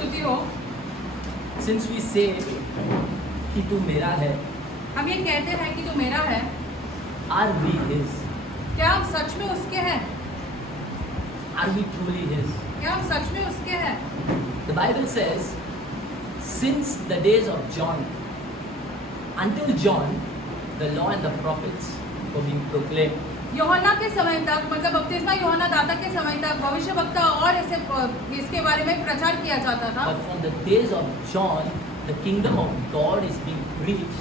स्तुति हो। Since we say कि तू मेरा है, हम ये कहते हैं कि तू मेरा है, are we His? क्या हम सच में उसके हैं? Are we truly His? क्या हम सच में उसके हैं? The Bible says, since the days of John, until John, the law and the prophets were being proclaimed. यूहन्ना के समय तक, मतलब बपतिस्मा यूहन्ना दाता के समय तक भविष्यवक्ता और ऐसे इसके बारे में प्रचार किया जाता था। But from the days of John, the kingdom of God is being preached,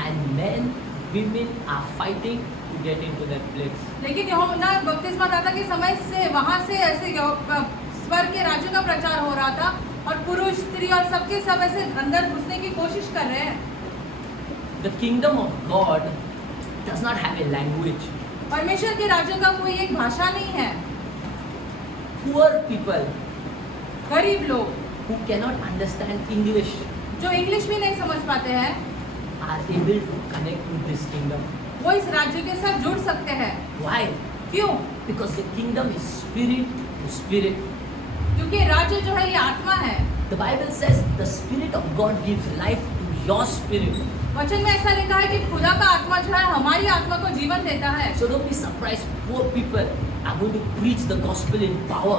and men, women are fighting to get into that place. लेकिन यूहन्ना बपतिस्मा दाता के समय से वहाँ से ऐसे स्वर्ग के राज्य का प्रचार हो रहा था और पुरुष, स्त्री और सबके सब ऐसे अंदर घुसने की कोशिश कर रहे हैं। The kingdom of God does not have a language. परमेश्वर के राज्य का कोई एक भाषा नहीं है। Poor people गरीब लोग who cannot understand English जो इंग्लिश भी नहीं समझ पाते हैं, are able to connect with this kingdom. वो इस राज्य के साथ जुड़ सकते हैं। Why? क्यों? Because the kingdom is spirit to spirit. क्योंकि राज्य जो है ये आत्मा है। The Bible says the spirit of God gives life to your spirit. वचन में ऐसा लिखा है कि खुदा का आत्मा जो है हमारी आत्मा को जीवन देता है। So don't be surprised, poor people are going to preach the gospel in power.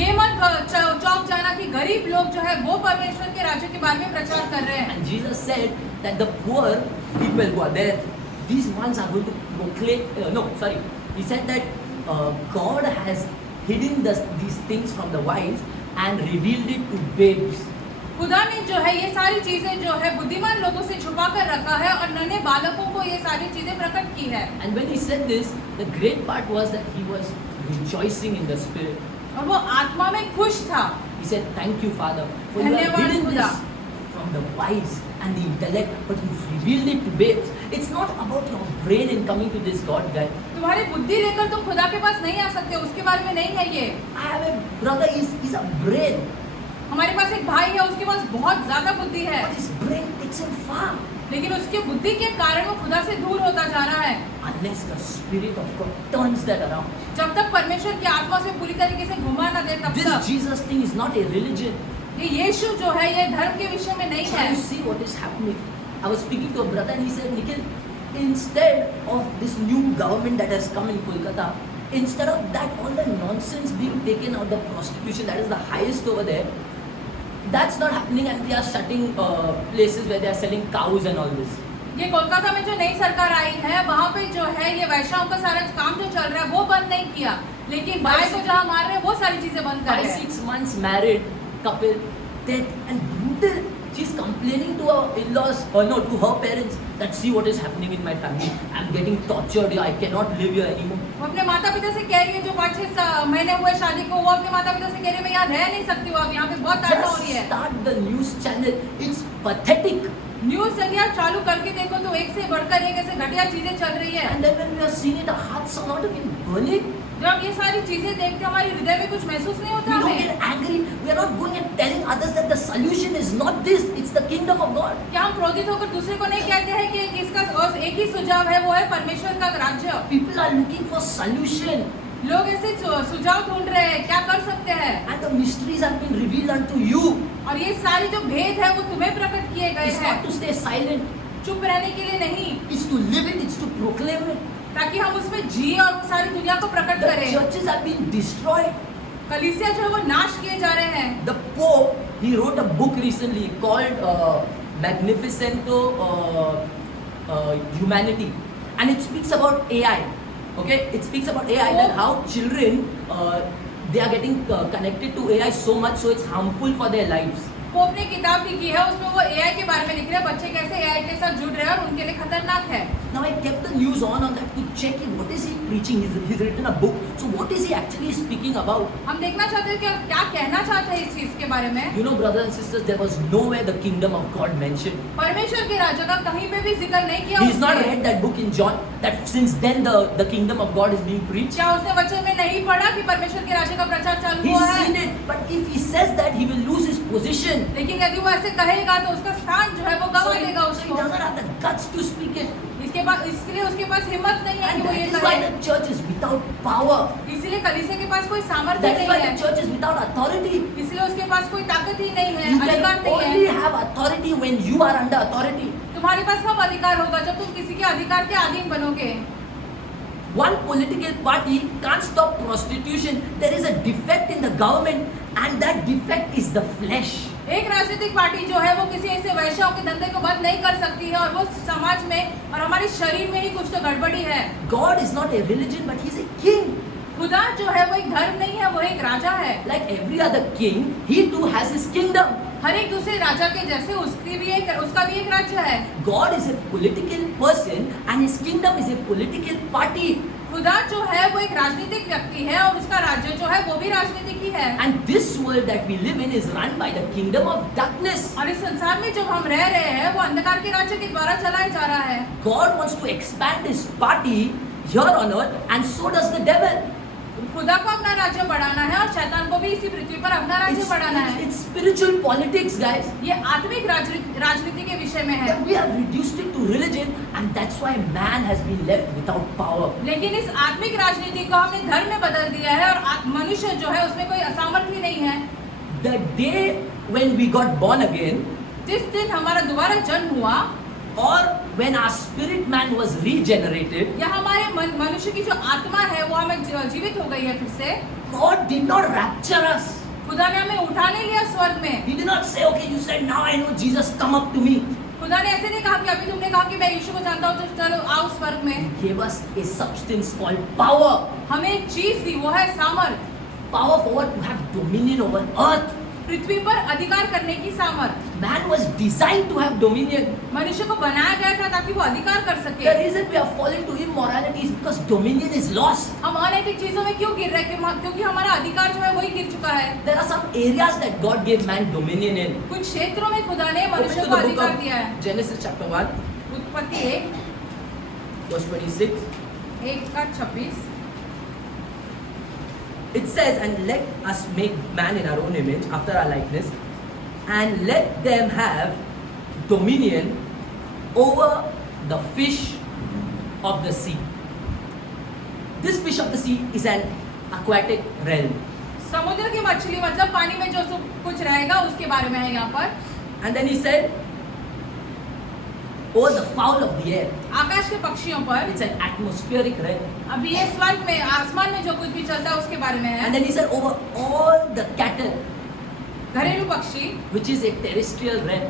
ये मत चौंक जाना कि गरीब लोग जो है वो परमेश्वर के राज्य के बारे में प्रचार कर रहे हैं। And Jesus said that the poor people who are there, these ones are going to proclaim. He said that God has hidden these things from the wise and revealed it to babes. खुदा ने जो है ये सारी चीजें जो है बुद्धिमान लोगों से छुपा कर रखा है और नन्हे बालकों को ये सारी चीजें प्रकट की है। And when he said this, the great part was that he was rejoicing in the spirit. और वो आत्मा में खुश था। He said, "Thank you, Father, for you have धन्यवाद hidden खुदा। this from the wise and the intellect, but you've revealed it to babes." It's not about your brain in coming to this God guy. तुम्हारी बुद्धि लेकर तुम खुदा के पास नहीं आ सकते, उसके बारे में नहीं है ये। I have a brother, he's a brain, हमारे पास एक भाई है, उसके पास बहुत ज्यादा बुद्धि है, but his brain takes him far. लेकिन उसकी बुद्धि के कारण वो खुदा से दूर होता जा रहा है। Unless the Spirit of God turns that around. जब तक परमेश्वर की आत्मा से पूरी तरीके से घुमा ना दे तब This तक। Jesus thing is not a religion. ये यीशु जो है ये धर्म के विषय में नहीं So है। you see what is happening. I was speaking to a brother and he said, Nikhil, instead of this new government that has come in Kolkata, instead of that, all the nonsense being taken out, the prostitution that is the highest over there, that's not happening, and we are shutting places where they are selling cows and all this. ये कोलकाता में जो नई सरकार आई है वहाँ पे जो है ये वैश्याओं का सारा काम जो चल रहा है वो बंद नहीं किया, लेकिन भाई को जहाँ मार रहे हैं वो सारी चीजें बंद कर रहे हैं। 5-6 months married couple, dead and brutal. She's complaining to her in-laws, to her parents, that see what is happening in my family. I'm getting tortured here. I cannot live here anymore. वो अपने माता पिता से कह रही है, जो 5-6 महीने हुए शादी को, वो अपने माता पिता से कह रही है मैं यहाँ रह नहीं सकती हूँ, अब यहाँ पे बहुत ताड़ना हो रही Just है। start the news channel. It's pathetic. News channel चालू करके देखो तो एक से बढ़कर एक ऐसे घटिया चीजें चल रही है। And then when we are seeing it, our hearts are not even burning. जब ये सारी चीजें देखते हमारे हृदय में कुछ महसूस नहीं होता We don't हमें। get angry. We are not going and telling others that the solution is not this. It's the kingdom of God. क्या हम क्रोधित होकर दूसरे को नहीं कहते हैं कि इसका एक ही सुझाव है, वो है परमेश्वर का राज्य। People are looking for solution. लोग ऐसे सुझाव ढूंढ रहे हैं, क्या कर सकते हैं, And the mysteries have been revealed unto you. और ये सारे जो भेद है वो तुम्हें प्रकट किए गए It's हैं। not to stay silent. चुप रहने के लिए नहीं, It's to live it. It's to proclaim it. ताकि हम उसमें जिए और वो सारी दुनिया को प्रकट The करें। churches have been destroyed. कलीसिया जो है वो नाश किए जा रहे हैं। The Pope, he wrote a book recently called Magnificento Humanity, and it speaks about AI. Okay, it speaks about AI, that how children they are getting connected to AI so much, so it's harmful for their lives. Pope ने किताब लिखी है, उसमें वो AI के बारे में लिख रहे हैं, बच्चे कैसे एआई के साथ जुड़ रहे हैं और उनके लिए खतरनाक है। Now I kept the news on that to check it. What is he preaching? He's written a book. So what is he actually speaking about? हम देखना चाहते हैं कि क्या कहना चाहते हैं इस चीज के बारे में। You know, brothers and sisters, there was nowhere the kingdom of God mentioned. परमेश्वर के राज्य का कहीं पे भी जिक्र नहीं किया He's not उसने। read that book in John, that since then the kingdom of God is being preached. क्या उसने वचन में नहीं पढ़ा कि परमेश्वर के राज्य का प्रचार चालू He's हुआ seen है? it, but if he says that, he will lose his position. लेकिन यदि वो ऐसे कहेगा तो उसका स्थान जो है वो So गवा he देगा so he उसको। doesn't have the guts to speak it. इसके इसलिए उसके पास हिम्मत नहीं है And कि वो that ये is why करे। the church is without power. इसीलिए कलीसिया के पास कोई सामर्थ्य That is why नहीं the है, church is without authority. इसलिए उसके पास कोई ताकत ही नहीं है, You can अधिकार नहीं only है। have authority when you are under authority. तुम्हारे पास कब अधिकार होगा? जब तुम किसी के अधिकार के अधीन बनोगे। One political party can't stop prostitution. There is a defect in the government, and that defect is the flesh. एक राजनीतिक पार्टी जो है वो किसी ऐसे वैश्याओं के धंधे को बंद नहीं कर सकती है, और वो समाज में और हमारे शरीर में ही कुछ तो गड़बड़ी है। God is not a religion, but He's a king. खुदा जो है वो एक धर्म नहीं है, वो एक राजा है। Like every other king, He too has His kingdom. हर एक दूसरे राजा के जैसे उसका भी एक राज्य है। God is a political person, and His kingdom is a political party. खुदा जो है वो एक राजनीतिक व्यक्ति है, और उसका राज्य जो है वो भी राजनीतिक ही है। And this world that we live in is run by the kingdom of darkness. और इस संसार में जो हम रह रहे हैं वो अंधकार के राज्य के द्वारा चलाया जा रहा है। God wants to expand His party here on earth, and so does the devil. खुदा को अपना राज्य बढ़ाना है, और शैतान को भी इसी पृथ्वी पर अपना राज्य बढ़ाना है। It's spiritual politics, guys. ये आत्मिक राजनीति के विषय में है। But we have reduced it to religion, and that's why man has been left without power. लेकिन इस आत्मिक राजनीति को हमने धर्म में बदल दिया है, और मनुष्य जो है उसमें कोई असामर्थ्य ही नहीं है। The day when we got born again, जिस दिन हमारा दोबारा जन्म हुआ, or when our spirit man was regenerated, या हमारे मनुष्य की जो आत्मा है वो हमें जीवित हो गई है फिर से, God did not rapture us. खुदा ने हमें उठा नहीं लिया स्वर्ग में। He did not say, okay, you said now I know Jesus, come up to me. खुदा ने ऐसे नहीं कहा कि अभी तुमने कहा कि मैं यीशु को जानता हूँ, तो चलो आओ स्वर्ग में। He gave us a substance called power. हमें एक चीज दी, वो है सामर्थ। Power for what? To have dominion over earth. पृथ्वी पर अधिकार करने की सामर्थ। Man was designed to have dominion. मनुष्य को बनाया गया था ताकि वो अधिकार कर The सके। reason we are falling to immorality is because dominion is lost. हम अनैतिक चीजों में क्यों गिर रहे हैं? क्योंकि हमारा अधिकार जो है वही गिर चुका है। There are some areas that God gave man dominion in. कुछ क्षेत्रों में खुदा ने Open मनुष्य to को the book अधिकार of दिया है। Genesis chapter 1, उत्पत्ति 1, verse 26. 1:26। It says, and let us make man in our own image, after our likeness, and let them have dominion over the fish of the sea. This fish of the sea is an aquatic realm. समुद्र की मछली मतलब पानी में जो सब कुछ रहेगा उसके बारे में है यहाँ पर। And then he said, over the fowl of the air. आकाश के पक्षियों पर। It's an atmospheric realm. अभी ये स्वर्ग में आसमान में जो कुछ भी चलता है उसके बारे में है। And then he said, over all the cattle, घरेलू पक्षी which is a terrestrial realm.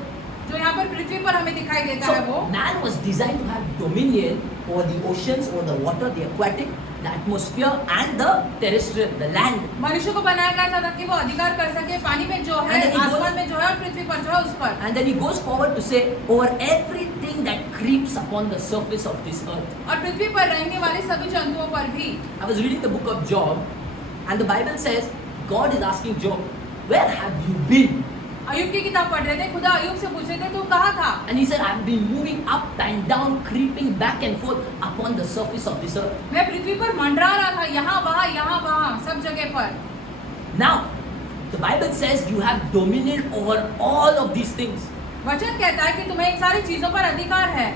जो यहाँ पर पृथ्वी पर हमें दिखाई देता So है वो। man was designed to have dominion over the oceans, over the water, the aquatic, the atmosphere, and the terrestrial, the land. मनुष्य को बनाया गया था ताकि वो अधिकार कर सके पानी में जो है, And then he goes- आसमान में जो है, और पृथ्वी पर जो है उस पर। And then he goes forward to say, over everything that creeps upon the surface of this earth. और पृथ्वी पर रहने वाले सभी जंतुओं पर भी। I was reading the book of Job, and the Bible says, God is asking Job, where have you been? अय्यूब की किताब पढ़ रहे थे, खुदा अय्यूब से पूछ रहे थे तू कहाँ था? And he said, I've been moving up and down, creeping back and forth upon the surface of this earth. मैं पृथ्वी पर मंडरा रहा था, यहाँ वहाँ सब जगह पर। Now, the Bible says you have dominion over all of these things. वचन कहता है कि तुम्हें इन सारी चीजों पर अधिकार है।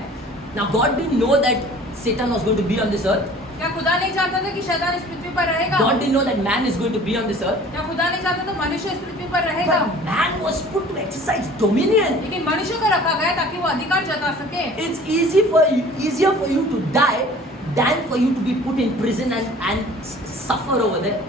Now, God didn't know that Satan was going to be on this earth. क्या खुदा नहीं चाहता था कि शैतान इस पृथ्वी पर रहेगा? God didn't know that man is going to be on this earth. क्या खुदा नहीं चाहता था मनुष्य इस पृथ्वी पर रहेगा? But man was put to exercise dominion. लेकिन मनुष्य को रखा गया ताकि वो अधिकार जता सके। It's easier for you to die than for you to be put in prison and suffer over there.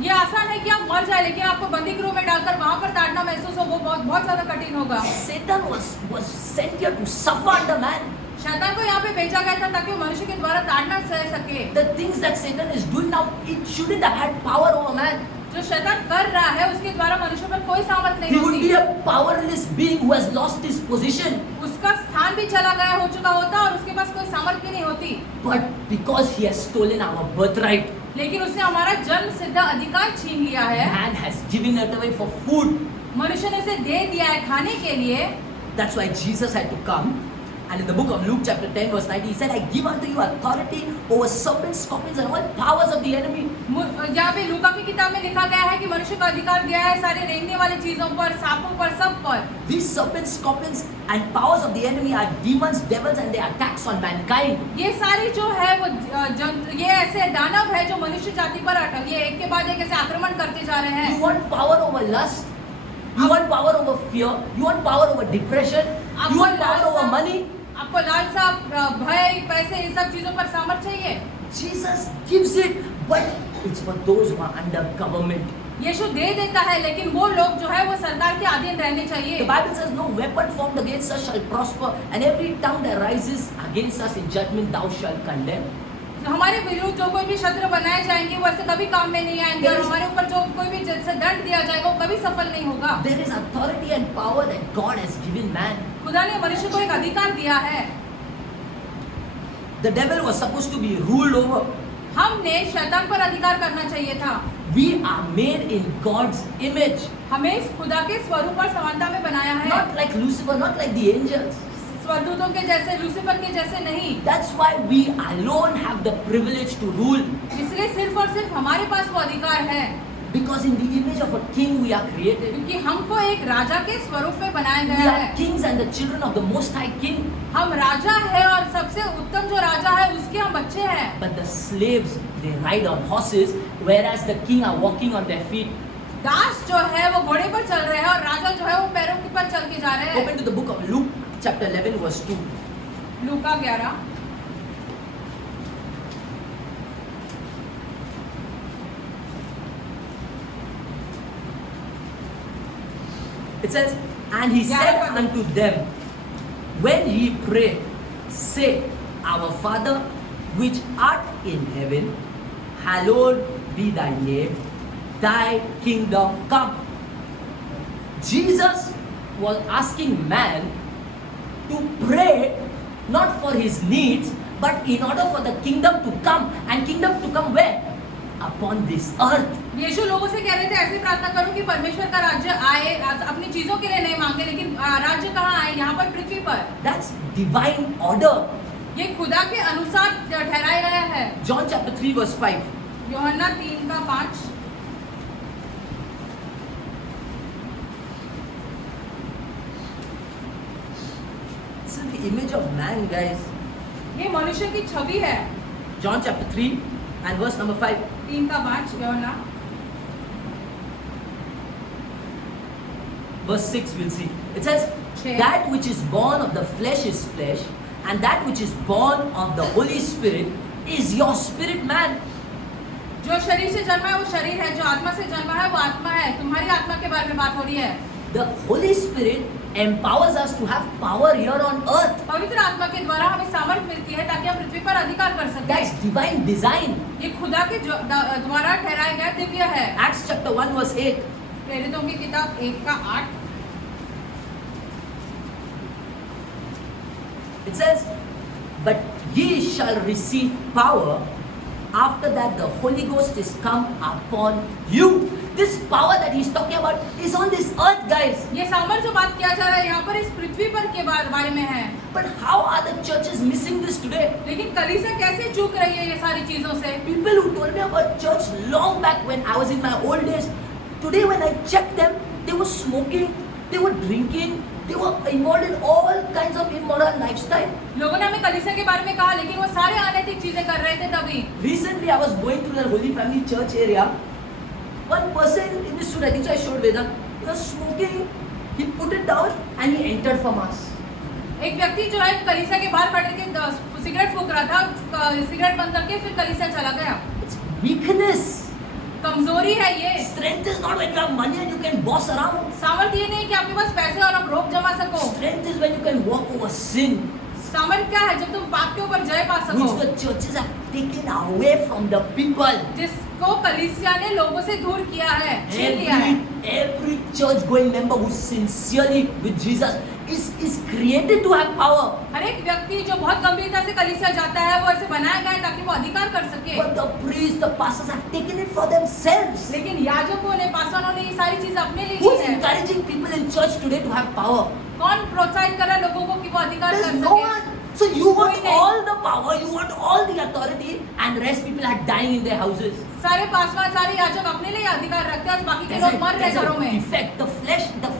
ये आसान है कि आप मर जाए, लेकिन आपको बंदी गृह में डालकर वहां पर ताड़ना महसूस हो, वो बहुत ज्यादा कठिन होगा। Satan was sent here to suffer under man. शैतान को यहाँ पे भेजा गया था ताकि वो मनुष्य के द्वारा ताड़ना सह सके। The things that Satan is doing now, it shouldn't have had power over man. जो शैतान कर रहा है उसके द्वारा मनुष्य पर कोई सामर्थ नहीं He would be होती। a powerless being who has lost his position. उसका स्थान भी चला गया हो चुका होता और उसके पास कोई सामर्थ भी नहीं होती। But because he has stolen our birthright, लेकिन उसने हमारा जन्म सिद्ध अधिकार छीन लिया है। man has given it away for food. मनुष्य ने उसे दे दिया है खाने के लिए। That's why Jesus had to come And in the book of Luke chapter 10 verse 90, he said, I give unto you authority over serpents, scorpions and all powers of the enemy. यहाँ पे लूका की किताब में लिखा गया है कि मनुष्य को अधिकार दिया है सारे रेंगने वाले चीजों पर, सांपों पर, सब पर. These serpents, scorpions and powers of the enemy are demons, devils and their attacks on mankind. ये सारी जो है वो ये ऐसे दानव है जो मनुष्य जाति पर ये एक के बाद एक ऐसे आक्रमण करते जा रहे हैं. You want power over lust? You want power over fear? You want power over depression? You want power over money? आपको लालसा, भय, पैसे, इन सब चीजों पर सामर्थ्य चाहिए. Jesus gives it, but it's for those who are under government. यीशु दे देता है, लेकिन वो लोग जो है वो सरकार के अधीन रहने चाहिए. The Bible says, no weapon formed against us shall prosper, and every tongue that rises against us in judgment thou shalt condemn. हमारे विरुद्ध जो कोई भी शत्रु बनाए जाएंगे वो ऐसे कभी काम में नहीं आएंगे, और हमारे ऊपर जो कोई भी जैसे दंड दिया जाएगा वो कभी सफल नहीं होगा. There is authority and power that God has given man. खुदा ने मनुष्य को एक अधिकार दिया है. The devil was supposed to be ruled over. हमने शैतान पर अधिकार करना चाहिए था. We are made in God's image. हमें इस खुदा के स्वरूप और समानता में बनाया है. Not like Lucifer, not like the angels. स्वर्गदूतों के जैसे, लूसीफर के जैसे नहीं. That's why we alone have the privilege to rule. इसलिए सिर्फ और सिर्फ हमारे पास वो अधिकार है. Because in the image of a king we are created. क्योंकि हमको एक राजा के स्वरूप में बनाया We गया are है. kings and the children of the Most High King. हम राजा है और सबसे उत्तम जो राजा है उसके हम बच्चे हैं. But the slaves, they ride on horses, whereas the king are walking on their feet. दास जो है वो घोड़े पर चल रहे हैं और राजा जो है वो पैरों के पर चल के जा रहे हैं. Open to the book of Luke, chapter 11, verse 2. Luka 11. It says, and he said unto them, when ye pray, say, Our Father, which art in heaven, hallowed be thy name, thy kingdom come. Jesus was asking man to pray not for his needs, but in order for the kingdom to come. And kingdom to come where? Upon this earth. यीशु लोगों से कह रहे थे ऐसे प्रार्थना करो कि परमेश्वर का राज्य आए. अपनी चीजों के लिए नहीं मांगे, लेकिन राज्य कहाँ आए? यहाँ पर पृथ्वी पर. That's divine order. ये खुदा के अनुसार ठहराया गया है. John chapter 3 verse 5. यूहन्ना 3:5. This is the image of man, guys. ये मनुष्य की छवि है. John chapter 3 and verse number 5. 3:5 यूहन्ना. Verse 6 we'll see. It says, Sure. that which is born of the flesh is flesh, and that which is born of the Holy Spirit is your spirit man. जो शरीर से जन्मा है वो शरीर है, जो आत्मा से जन्मा है वो आत्मा है. तुम्हारी आत्मा के बारे में बात हो रही है. The Holy Spirit empowers us to have power here on earth. पवित्र आत्मा के द्वारा हमें सामर्थ्य मिलती है ताकि हम पृथ्वी पर अधिकार कर सकें. That's divine design. ये खुदा के द्वारा ठहराया गया दिव्य है. Acts chapter 1 verse 8. प्रेरितों की किताब 1:8. It says, but ye shall receive power after that the Holy Ghost is come upon you. This power that he's talking about is on this earth, guys. ये सामर्थ्य जो बात किया जा रहा है यहाँ पर इस पृथ्वी पर के बारे में है. But how are the churches missing this today? लेकिन कलीसिया कैसे चूक रही है ये सारी चीजों से? People who told me about church long back when I was in my old days, today when I checked them, they were smoking, they were drinking, they were involved in all kinds of immoral lifestyle. लोगों ने हमें कलीसिया के बारे में कहा, लेकिन वो सारे अनैतिक चीजें कर रहे थे तभी. Recently, I was going through the Holy Family Church area. One person in this suit, I think I showed Vedant, he was smoking. He put it down and he entered from us. एक व्यक्ति जो है कलीसिया के बाहर खड़े के cigarette फूंक रहा था, सिगरेट बंद करके फिर कलीसिया चला गया. It's weakness. कमजोरी है ये. Strength is not when you have money and you can boss around. सामर्थ्य ये नहीं कि आपके पास पैसे और आप रोक जमा सको. Strength is when you can walk over sin, सामर्थ्य क्या है? जब तुम पाप के ऊपर जय पा सको. which the churches have taken away from the people. जिसको कलीसिया ने लोगों से दूर किया है, छीन लिया है. Every church going member who sincerely with Jesus is created to have power. हर एक व्यक्ति जो बहुत गंभीरता से कलीसिया जाता है वो ऐसे बनाया गया है ताकि वो अधिकार कर सके. But the priests, the pastors have taken it for themselves. लेकिन याजकों ने, पासवानों ने ये सारी चीज अपने लिए Who की is है. encouraging people in church today to have power? कौन प्रोत्साहित कर रहा है लोगों को कि वो अधिकार There's कर no सके? one. So you want कोई नहीं। all the power, you want all the authority, and rest people are dying in their houses. सारे पासवान सारे याजक अपने लिए अधिकार रखते हैं और बाकी के लोग मर रहे हैं घरों में। Defect. The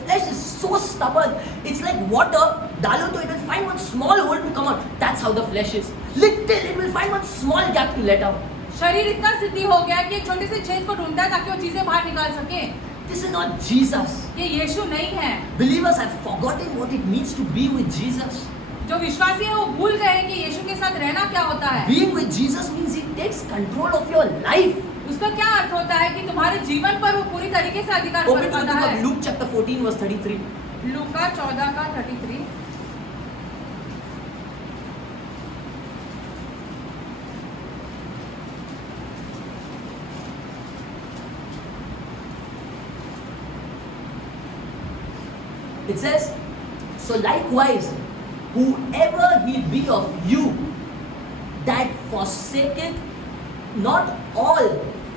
flesh is so stubborn. It's like water. डालो तो it will find one small hole to come out. That's how the flesh is. Little, it will find one small gap to let out. शरीर इतना सिद्धि हो गया कि एक छोटे से छेद को ढूंढता है ताकि वो चीजें बाहर निकाल सके। This is not Jesus. ये यीशु नहीं है। Believers have forgotten what it means to be with Jesus. जो विश्वासी है वो भूल गए हैं कि यीशु के साथ रहना क्या होता है। Being with Jesus means He takes control of your life. उसका क्या अर्थ होता है कि तुम्हारे जीवन पर वो पूरी तरीके से अधिकार Open to the करता book है। of Luke chapter 14 verse 33. लूका 14 का 33। It says, so likewise, whoever he be of you, that forsaketh not all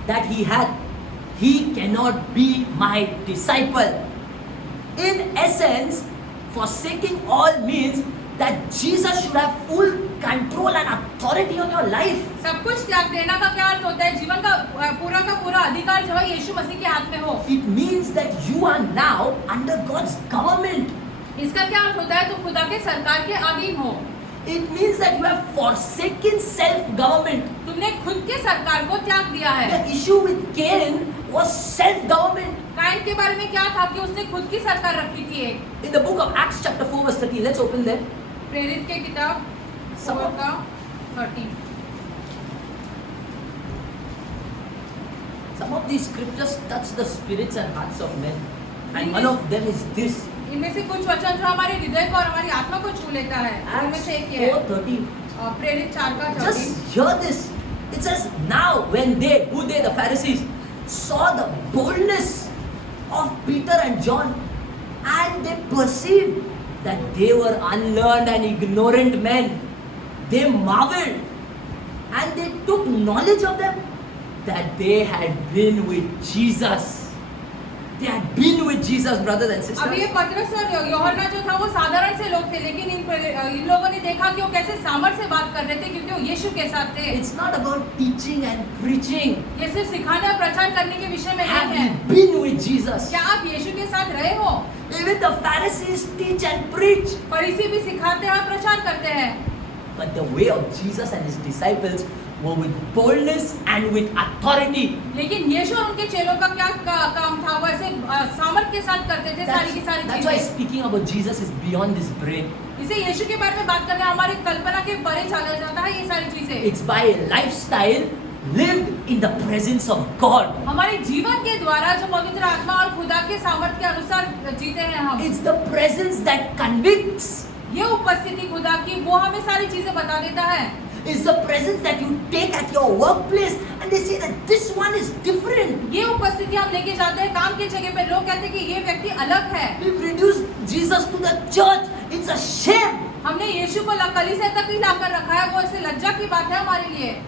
that he hath, he cannot be my disciple. In essence, forsaking all means that Jesus should have full control and authority on your life. सब कुछ त्याग देना का क्या अर्थ होता है? जीवन का पूरा अधिकार जो है यीशु मसीह के हाथ में हो। It means that you are now under God's government. इसका क्या अर्थ होता है? तुम खुदा के सरकार के अधीन हो। It means that you have forsaken self-government. तुमने खुद के सरकार को त्याग दिया है। The issue with Cain was self-government. Cain के बारे में क्या था कि उसने खुद की सरकार रखी थी एक। In the book of Acts chapter 4 verse 13, let's open there. प्रेरित के किताब 4 का 13। Some of these scriptures touch the spirits and hearts of men. And one of them is this. इनमें से कुछ वचन जो हमारे हृदय को और हमारी आत्मा को छू लेता है। इनमें Acts से एक ये है। 4:13. प्रेरित 4 का 13। Just hear this. It says, now when they, the Pharisees, saw the boldness of Peter and John, and they perceived that they were unlearned and ignorant men, they marveled, and they took knowledge of them that they had been with Jesus. They had been with Jesus, brothers and sisters. अब ये पतरस और यूहन्ना जो था वो साधारण से लोग थे, लेकिन इन लोगों ने देखा कि वो कैसे सामर्थ्य से बात कर रहे थे क्योंकि वो यीशु के साथ थे। It's not about teaching and preaching. ये सिर्फ सिखाने और प्रचार करने के विषय में Have नहीं है। you been with Jesus? क्या आप यीशु के साथ रहे हो? Even the Pharisees teach and preach. फरीसी भी सिखाते हैं और प्रचार करते हैं। But the way of Jesus and his disciples were with boldness and with authority. लेकिन यीशु और उनके चेलों का क्या काम था? वो ऐसे सामर्थ के साथ करते थे सारी की सारी That's why चीजें। speaking about Jesus is beyond this brain. इसे यीशु के बारे में बात करना हमारी कल्पना के परे चला जाता है ये सारी चीजें। It's by a lifestyle lived in the presence of God. हमारे जीवन के द्वारा जो पवित्र आत्मा और खुदा के सामर्थ के अनुसार जीते हैं हम। It's the presence that convicts. ये उपस्थिति खुदा की वो हमें सारी चीजें बता देता है। It's the presence that you take at your workplace and they say that this one is different. ये उपस्थिति हम लेके जाते हैं काम की जगह पे, लोग कहते हैं कि ये व्यक्ति अलग है। We've reduced Jesus to the church. It's a shame. हमने यीशु को कलीसिया तक ही लाकर रखा है, वो ऐसे लज्जा की बात है हमारे लिए।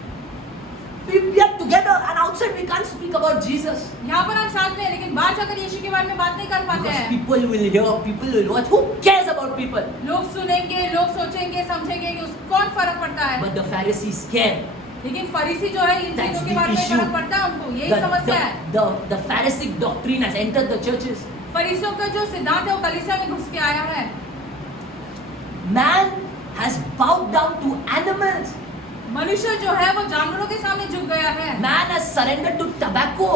We are together and outside we can't speak about Jesus. यहाँ पर हम साथ में हैं, लेकिन बाहर जाकर यीशु के बारे में बात नहीं कर पाते Because हैं। people will hear, people will watch. Who cares about people? लोग सुनेंगे, लोग सोचेंगे, समझेंगे कि उसको कौन फर्क पड़ता है। But the Pharisees care. लेकिन फरीसी जो है इन That's चीजों the के बारे में issue. फर्क पड़ता है उनको, यही समस्या है। The Pharisaic doctrine has entered the churches. फरीसियों का जो सिद्धांत है वो कलीसिया में घुस के आया है। Man has bowed down to animals. मनुष्य जो है वो जानवरों के सामने झुक गया है। Man has surrendered to tobacco.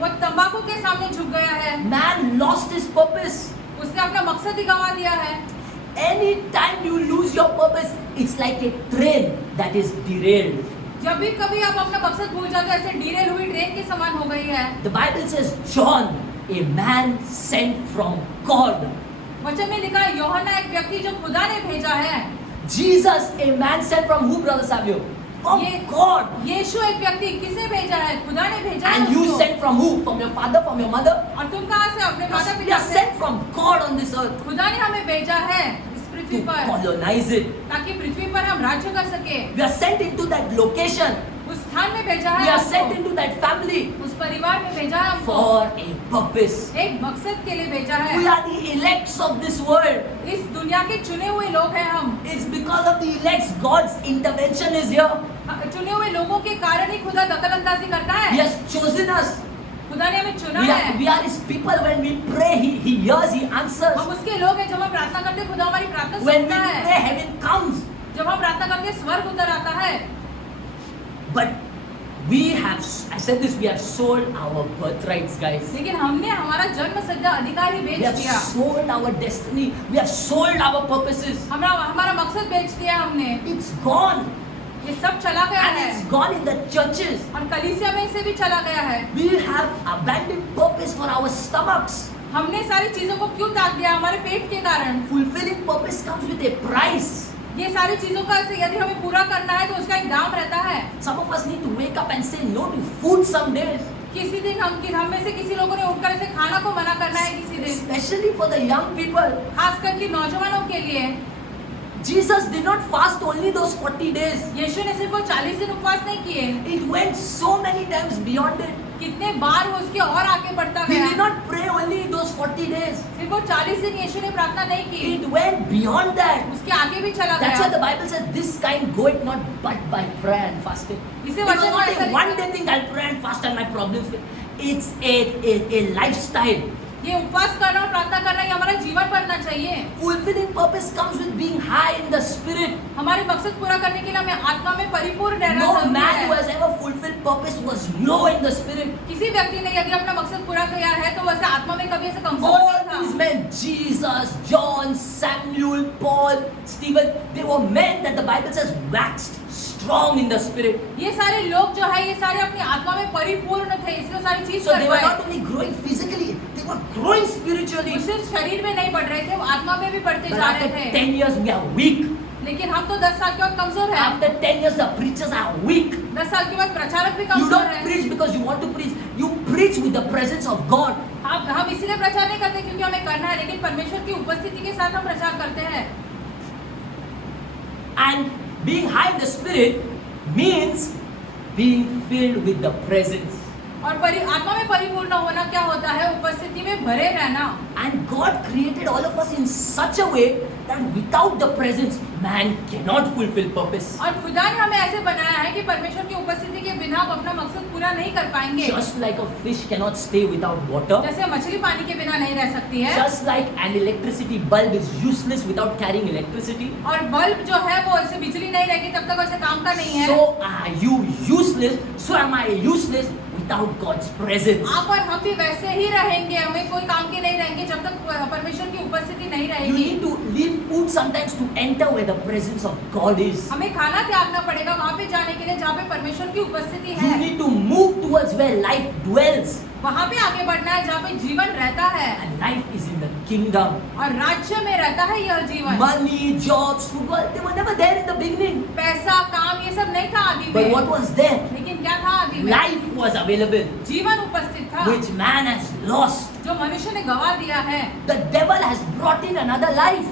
वो तंबाकू के सामने झुक गया है। Man lost his purpose. उसने अपना मकसद ही गंवा दिया है। Anytime you lose your purpose, it's like a train that is derailed. जब भी कभी आप अपना मकसद भूल जाते हो, ऐसे डीरेल हुई ट्रेन के समान हो गई है। The Bible says, John, a man sent from God. वचन में लिखा है यूहन्ना एक व्यक्ति जो खुदा ने भेजा है। Jesus, a man sent from who, Brother Samuel? From God. यीशु एक व्यक्ति किसे भेजा है? खुदा ने भेजा है And you उसको। sent from who? From your father, from your mother? और तुम कहाँ से? अपने माता We पिता are से। sent from God on this earth खुदा ने हमें भेजा है इस to पृथ्वी पर, colonize it. ताकि पृथ्वी पर हम राज्य कर सके। We are sent into that location उस स्थान में भेजा We है are sent हमको, into that family उस परिवार में भेजा है हमको, for a purpose. एक मकसद के लिए भेजा है। We are the elects of this world. इस दुनिया के चुने हुए लोग हैं हम। It's because of the elects God's intervention is here. चुने हुए लोगों के कारण ही खुदा दखल अंदाजी करता He है। has chosen us. खुदा ने हमें चुना We है। are His people. When we pray, He hears, He answers. हम उसके लोग हैं। जब हम प्रार्थना करते हैं खुदा हमारी प्रार्थना When we सुनता है। pray, heaven comes. जब हम प्रार्थना करते हैं स्वर्ग उतर आता है। But we have, I said this, we have sold our birthrights, guys. लेकिन हमने हमारा जन्म सिद्ध अधिकार ही We बेच have दिया। sold our destiny. We have sold our purposes. हमारा मकसद बेच दिया हमने। It's gone. ये सब चला गया And है it's gone in the churches. और कलीसिया में से भी चला गया है। We have abandoned purpose for our stomachs. हमने सारी चीजों को क्यों त्याग दिया? हमारे पेट के कारण। Fulfilling purpose comes with a price. ये सारी चीजों का यदि हमें पूरा करना है तो उसका एक दाम रहता है। Some of us need to wake up and say no to food some days. किसी दिन हम में से किसी लोगों ने उठकर ऐसे खाना को मना करना है किसी दिन, Especially for the young people. खास करके नौजवानों के लिए। Jesus did not fast only those 40 days. यीशु ने सिर्फ वो 40 दिन उपवास नहीं किए, It went so many times beyond it. कितने बार वो उसके और आगे बढ़ता He गया। did not pray only those 40 days. सिर्फ वो 40 दिन यीशु ने प्रार्थना नहीं की, It went beyond that. उसके आगे भी चला That's why गया। the Bible says this kind goeth not but by prayer and fasting. इसे It was वचन में not ऐसा a लिखा one day thing I'll pray and fast and my problems will. It's a lifestyle. ये उपवास करना और प्रार्थना करना ये हमारा जीवन बनना चाहिए। Fulfilling purpose comes with being high in the spirit. हमारे मकसद पूरा करने के लिए हमें आत्मा में परिपूर्ण रहना No जरूरी man who है। has ever fulfilled purpose was low in the spirit. किसी व्यक्ति ने यदि अपना मकसद पूरा किया है तो वैसे आत्मा में कभी ऐसे कमजोर All नहीं these था। men, Jesus, John, Samuel, Paul, Stephen, they were men that the Bible says waxed strong in the spirit. ये सारे लोग जो है ये सारे अपनी आत्मा में परिपूर्ण थे, इसलिए सारी चीज So कर they were पाए। not only growing physically, they were growing spiritually. वो सिर्फ शरीर में नहीं बढ़ रहे थे, वो आत्मा में भी बढ़ते But जा after रहे थे। 10 years we are weak. लेकिन हम तो 10 साल के बाद कमजोर हैं। After 10 years the preachers are weak. 10 साल के बाद प्रचारक भी You कमजोर don't हैं। preach because you want to preach. You preach with the presence of God. हम इसीलिए प्रचार नहीं करते क्योंकि हमें करना है, लेकिन परमेश्वर की उपस्थिति के साथ हम प्रचार करते हैं। And being high in the spirit means being filled with the presence. और आत्मा में परिपूर्ण होना क्या होता है? उपस्थिति में भरे रहना। And God created all of us in such a way that without the presence, man cannot fulfill purpose. और खुदा ने हमें ऐसे बनाया है कि परमेश्वर की उपस्थिति के बिना हम अपना मकसद पूरा नहीं कर पाएंगे। Just like a fish cannot stay without water, जैसे मछली पानी के बिना नहीं रह सकती है, just like an electricity bulb is useless without carrying electricity, और बल्ब जो है वो ऐसे बिजली नहीं रहेगी तब तक वैसे काम का नहीं है। so are you useless, so am I useless without God's presence. आप और हम भी वैसे ही रहेंगे, हमें कोई काम के नहीं रहेंगे जब तक परमेश्वर की उपस्थिति नहीं You रहेगी। need to leave food sometimes to enter where the presence of God is. हमें खाना त्यागना पड़ेगा वहाँ पे जाने के लिए जहाँ पे परमेश्वर की उपस्थिति You है। need to move towards where life dwells. वहाँ पे आगे बढ़ना है जहाँ पे जीवन रहता है, And life is in the kingdom. और राज्य में रहता है यह जीवन। Money, jobs, football, they were never there in the beginning. पैसा, काम, ये सब नहीं था आदि But में, what was there? लेकिन क्या था आदि में? Life was available, जीवन उपस्थित था, which man has lost. जो मनुष्य ने गवा दिया है। The devil has brought in another life.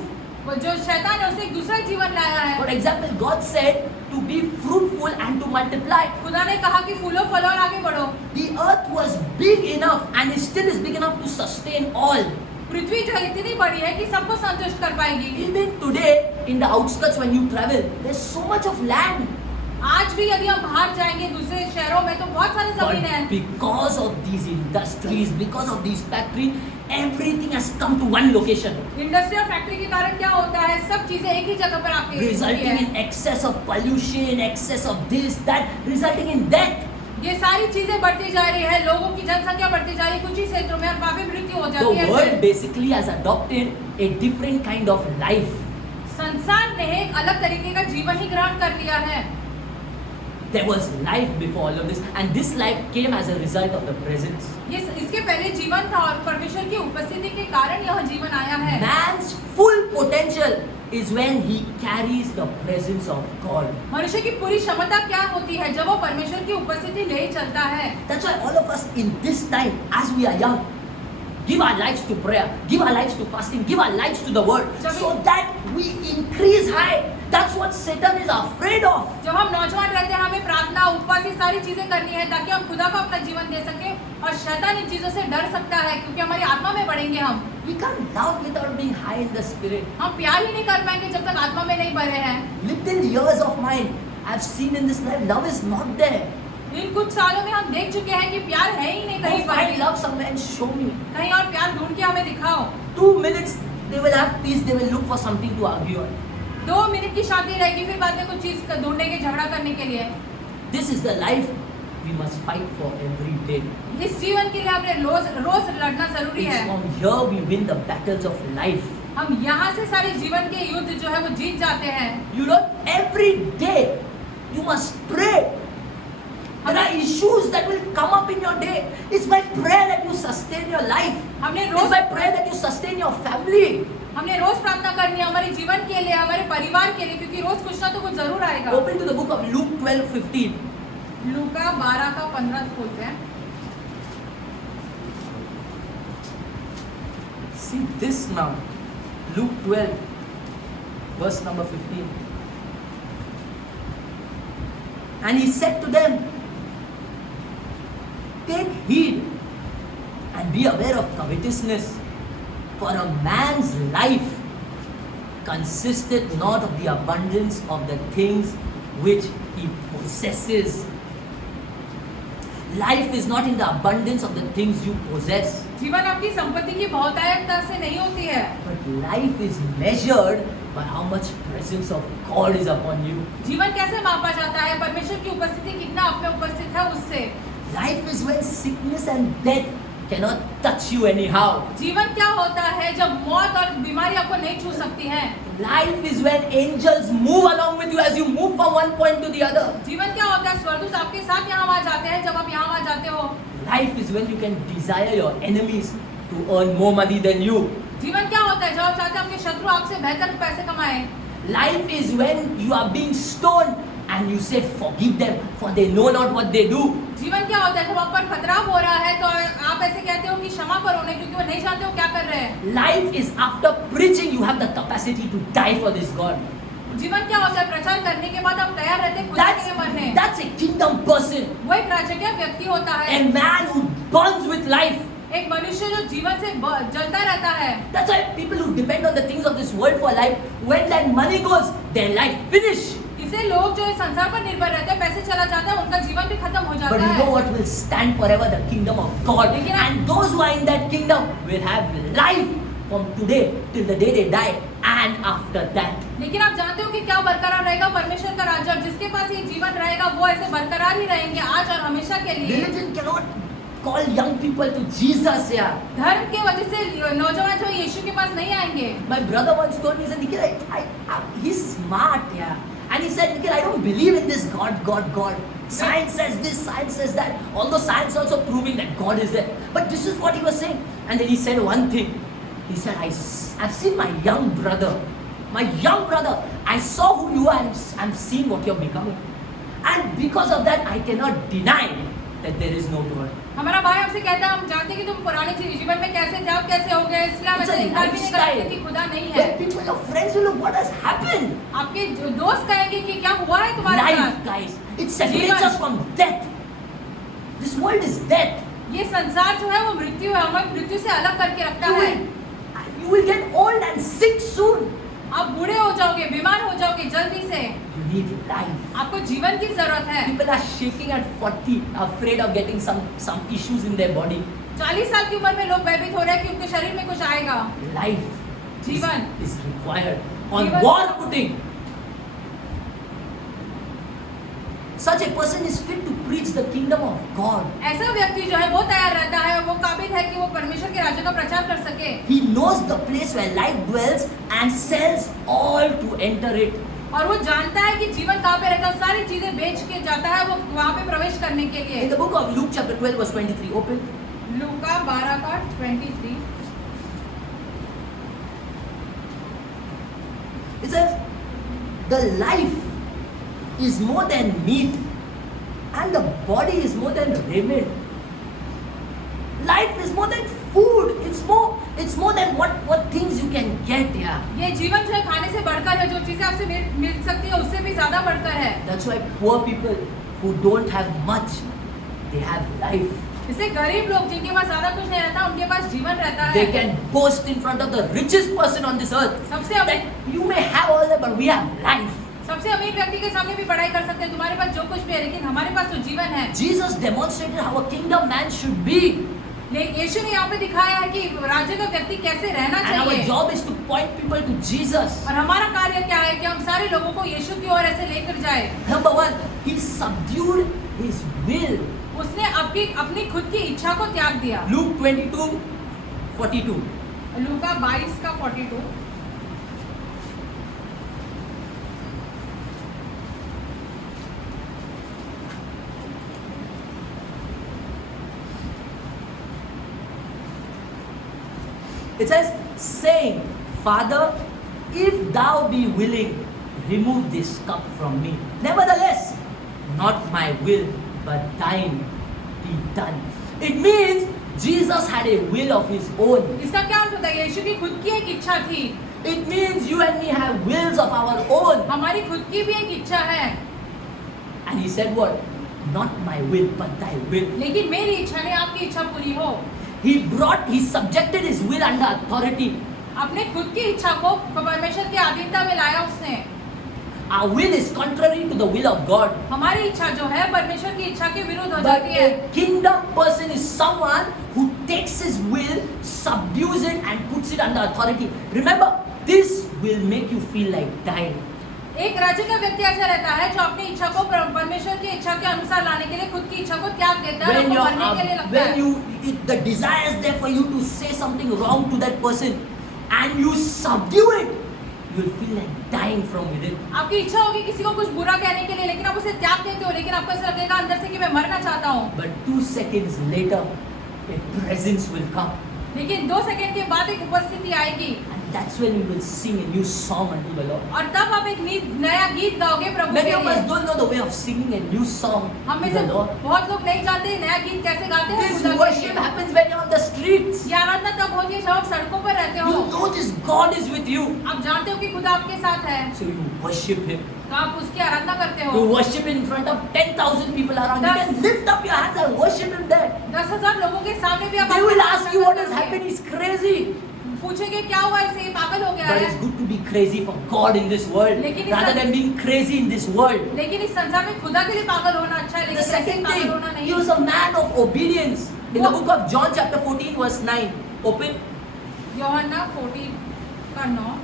वो जो शैतान है उसने एक दूसरा जीवन लाया है। For example, God said to be fruitful and to multiply. खुदा ने कहा कि फूलो फलो और आगे बढ़ो। The earth was big enough and it still is big enough to sustain all. पृथ्वी जो इतनी बड़ी है कि सबको संतुष्ट कर पाएगी। Even today, in the outskirts when you travel, there's so much of land. आज भी यदि हम बाहर जाएंगे दूसरे शहरों में तो बहुत सारे जमीन है, But because of these industries, because of these factories, everything has come to one location, industry और फैक्ट्री के कारण क्या होता है, सब चीजें एक ही जगह पर आके resulting होती in excess of pollution, excess of this, that, resulting in death. है। ये सारी चीजें बढ़ती जा रही है, लोगों की जनसंख्या बढ़ती जा रही है, कुछ ही क्षेत्रों में और काफी मृत्यु हो The जाती है। world basically has adopted a different kind of life. संसार ने एक अलग तरीके का जीवन ही ग्रहण कर लिया है। There was life before all of this, and this life came as a result of the presence. ये इसके पहले जीवन था और परमेश्वर की उपस्थिति के कारण यह जीवन आया है। Man's full potential is when he carries the presence of God. मनुष्य की पूरी क्षमता क्या होती है जब वो परमेश्वर की उपस्थिति ले चलता है। That's why all of us in this time, as we are young, give our lives to prayer, give our lives to fasting, give our lives to the word, Jab- so that we increase high. That's what Satan is afraid of. जब हम नौजवान रहते हैं हमें प्रार्थना उपवास ये सारी चीजें करनी है ताकि हम खुदा को अपना जीवन दे सके और शैतान इन चीजों से डर सकता है क्योंकि हमारी आत्मा में बढ़ेंगे हम। We can't love without being high in the spirit. हम प्यार ही नहीं कर पाएंगे जब तक आत्मा में नहीं बढ़े हैं। Little years of mine, I've seen in this life, love is not there. इन कुछ सालों में हम देख चुके हैं कि प्यार है ही नहीं Go कहीं पर find भी। love somewhere and show me. कहीं और प्यार ढूंढ के हमें दिखाओ। 2 minutes, they will have peace, they will look for something to argue on. 2 minute की शादी रहेगी फिर बाद में कुछ चीज ढूंढेंगे झगड़ा करने के लिए। This is the life we must fight for every day. इस जीवन के लिए हमें रोज लड़ना जरूरी It's है। from here we win the battles of life. हम यहाँ से सारे जीवन के युद्ध जो है वो जीत जाते हैं। You know, every day you must pray. There are issues that will come up in your day. It's my prayer that you sustain your life. हमने It's rose my prayer that you sustain your family. हमने रोज प्रार्थना करनी है हमारे जीवन के लिए हमारे परिवार के लिए क्योंकि रोज कुछ ना तो कुछ जरूर आएगा। Open to the book of Luke 12:15. लूका 12 का 15 खोलते हैं। See this now. Luke 12, verse number 15. And he said to them, take heed and be aware of covetousness, for a man's life consisteth not of the abundance of the things which he possesses. Life is not in the abundance of the things you possess, जीवन आपकी संपत्ति की बहुतायता से नहीं होती है but life is measured by how much presence of God is upon you. जीवन कैसे मापा जाता है परमेश्वर की उपस्थिति कितना आप में उपस्थित है उससे। Life is when sickness and death cannot touch you anyhow. जीवन क्या होता है जब मौत और बीमारी आपको नहीं छू सकती है। Life is when angels move along with you as you move from one point to the other. जीवन क्या होता है स्वर्गदूत आपके साथ यहाँ वहाँ जाते हैं जब आप यहाँ वहाँ जाते हो। Life is when you can desire your enemies to earn more money than you. जीवन क्या होता है जब आप चाहते हैं आपके शत्रु आपसे बेहतर पैसे कमाएं। Life is when you are being stoned and you say forgive them for they know not what they do. जीवन क्या होता है जब आप पर पथराव हो रहा है तो आप ऐसे कहते हो कि क्षमा करो उन्हें क्योंकि वो नहीं जानते हो क्या कर रहे हैं। Life is after preaching you have the capacity to die for this God. जीवन क्या होता है प्रचार करने के बाद आप तैयार रहते हैं खुदा के लिए मरने। That's a kingdom person. वो एक राजकीय व्यक्ति होता है। A man who burns with life. एक मनुष्य जो जीवन से जलता रहता है। That's why people who depend on the things of this world for life, when that money goes, their life finish. इसे लोग जो इस संसार पर निर्भर रहते हैं पैसे चला जाता है उनका जीवन भी खत्म हो जाता But you है। know what will stand forever? The kingdom of God. And those who are in that kingdom will have life from today till the day they die and after that. लेकिन आप जानते हो कि क्या बरकरार रहेगा परमेश्वर का राज्य और जिसके पास ये जीवन रहेगा वो ऐसे बरकरार ही रहेंगे आज और हमेशा के लिए। Religion cannot call young people to Jesus, yeah. धर्म के वजह से नौजवान जो यीशु के पास नहीं आएंगे। My brother once told me, he said, Nikhil, he's smart, yeah. And he said, Nikhil, I don't believe in this God. Science says this, science says that. Although science also proving that God is there. But this is what he was saying. And then he said one thing. He said, I've seen my young brother. I saw who you are and I'm seeing what you're becoming. And because of that, I cannot deny that there is no God. हमारा भाई हमसे कहता है हम जानते हैं कि तुम पुराने जीवन में कैसे थे अब कैसे हो गए इसलिए हम It's a ऐसे इनकार भी नहीं कर सकते lifestyle. कि खुदा नहीं है। When people, your friends will look, what has happened? आपके दोस्त कहेंगे कि क्या हुआ है तुम्हारे Life, साथ। guys. It separates जीवन। us from death. This world is death. ये संसार जो है वो मृत्यु है हमें मृत्यु से अलग करके रखता You है। will, you will get old and sick soon. आप बूढ़े हो जाओगे बीमार हो जाओगे जल्दी से। You need life. आपको जीवन की जरूरत है। People are shaking at 40, afraid of getting some issues in their body. 40 साल की उम्र में लोग भयभीत हो रहे हैं कि उनके शरीर में कुछ आएगा। Life जीवन। is required on जीवन। war footing. Such a person is fit to preach the kingdom of God. ऐसा व्यक्ति जो है वो तैयार रहता है और वो काबिल है कि वो परमेश्वर के राज्य का प्रचार कर सके। He knows the place where life dwells and sells all to enter it. और वो जानता है कि जीवन कहाँ पे रहता है सारी चीजें बेच के जाता है वो वहाँ पे प्रवेश करने के In लिए। the book of Luke chapter 12 verse 23, open. लूका 12 का 23 It says, the life is more than meat and the body is more than raiment. Life is more than food. It's more than what things you can get, yeah. have. ये जीवन जो है खाने से बढ़कर है, जो चीजें आपसे मिल सकती है उससे भी ज्यादा बढ़कर है। That's why poor people who don't have much, they have life. इससे गरीब लोग जिनके पास ज्यादा कुछ नहीं रहता, उनके पास जीवन रहता है। They can boast in front of the richest person on this earth सबसे अमीर that you may have all that, but we have life. सबसे अमीर व्यक्ति के सामने भी बड़ाई कर सकते हैं, तुम्हारे पास जो कुछ भी है, लेकिन हमारे पास तो जीवन है। Jesus demonstrated how a kingdom man should be. यीशु ने यहाँ पे दिखाया है कि राज्य का व्यक्ति कैसे रहना And our चाहिए। job is to point people to Jesus. और हमारा कार्य क्या है कि हम सारे लोगों को यीशु की ओर ऐसे लेकर जाए। Number one, he subdued his will. उसने अपनी खुद की इच्छा को त्याग दिया। Luke 22:42. लूका 22 का 42। It says, saying, Father, if thou be willing, remove this cup from me. Nevertheless, not my will, but thine be done. It means Jesus had a will of his own. इसका क्या अर्थ होता है? यीशु की खुद की एक इच्छा थी। It means you and me have wills of our own. हमारी खुद की भी एक इच्छा है। And he said what? Not my will, but thy will. लेकिन मेरी इच्छा नहीं, आपकी इच्छा पूरी हो। He subjected his will under authority. अपने खुद की इच्छा को परमेश्वर की अधीनता में लाया उसने। Our will is contrary to the will of God. हमारी इच्छा जो है परमेश्वर की इच्छा के विरुद्ध हो But जाती है। a kingdom person is someone who takes his will, subdues it and puts it under authority. Remember, this will make you feel like dying. एक राज्य का व्यक्ति ऐसा रहता है जो अपनी इच्छा को परमेश्वर की इच्छा के अनुसार लाने के लिए खुद की इच्छा को त्याग देता है और When, उसको मरने के लिए लगता when है। you, the desire is there for you to say something wrong to that person and you subdue it, you will feel like dying from within. आपकी इच्छा होगी किसी को कुछ बुरा कहने के लिए, लेकिन आप उसे त्याग देते हो, लेकिन आपको ऐसा लगेगा अंदर से कि मैं मरना चाहता हूँ। But 2 seconds later, a presence will come. लेकिन 2 सेकंड के बाद एक उपस्थिति आएगी And that's when you will sing a new song unto the Lord. और तब आप एक नया गीत गाओगे प्रभु के Many of us लिए। don't know the way of singing a new song हम to में the से Lord. बहुत लोग नहीं जानते नया गीत कैसे गाते हैं This खुदा के worship लिए। happens when you're on the streets. ये आराधना तब होती है जब आप सड़कों पर रहते हो। You know this God is with you. आप जानते हो कि खुदा आपके साथ है, So you worship Him. तो आप उसकी आराधना करते You हो। worship in front of 10,000 people around. You can lift up your hands and worship Him there. 10,000 लोगों के सामने भी आप They will Aradhana ask you what has करोगे। happened. He's crazy. पूछेंगे क्या हुआ, इसे ये पागल हो गया But है। it's good to be crazy for God in this world लेकिन इस rather than being crazy in this world. लेकिन इस संसार में खुदा के लिए पागल होना अच्छा है, The लेकिन ऐसे second पागल thing, होना he नहीं। was a man of obedience. In the book of John chapter 14 verse 9, open. यूहन्ना 14 का 9।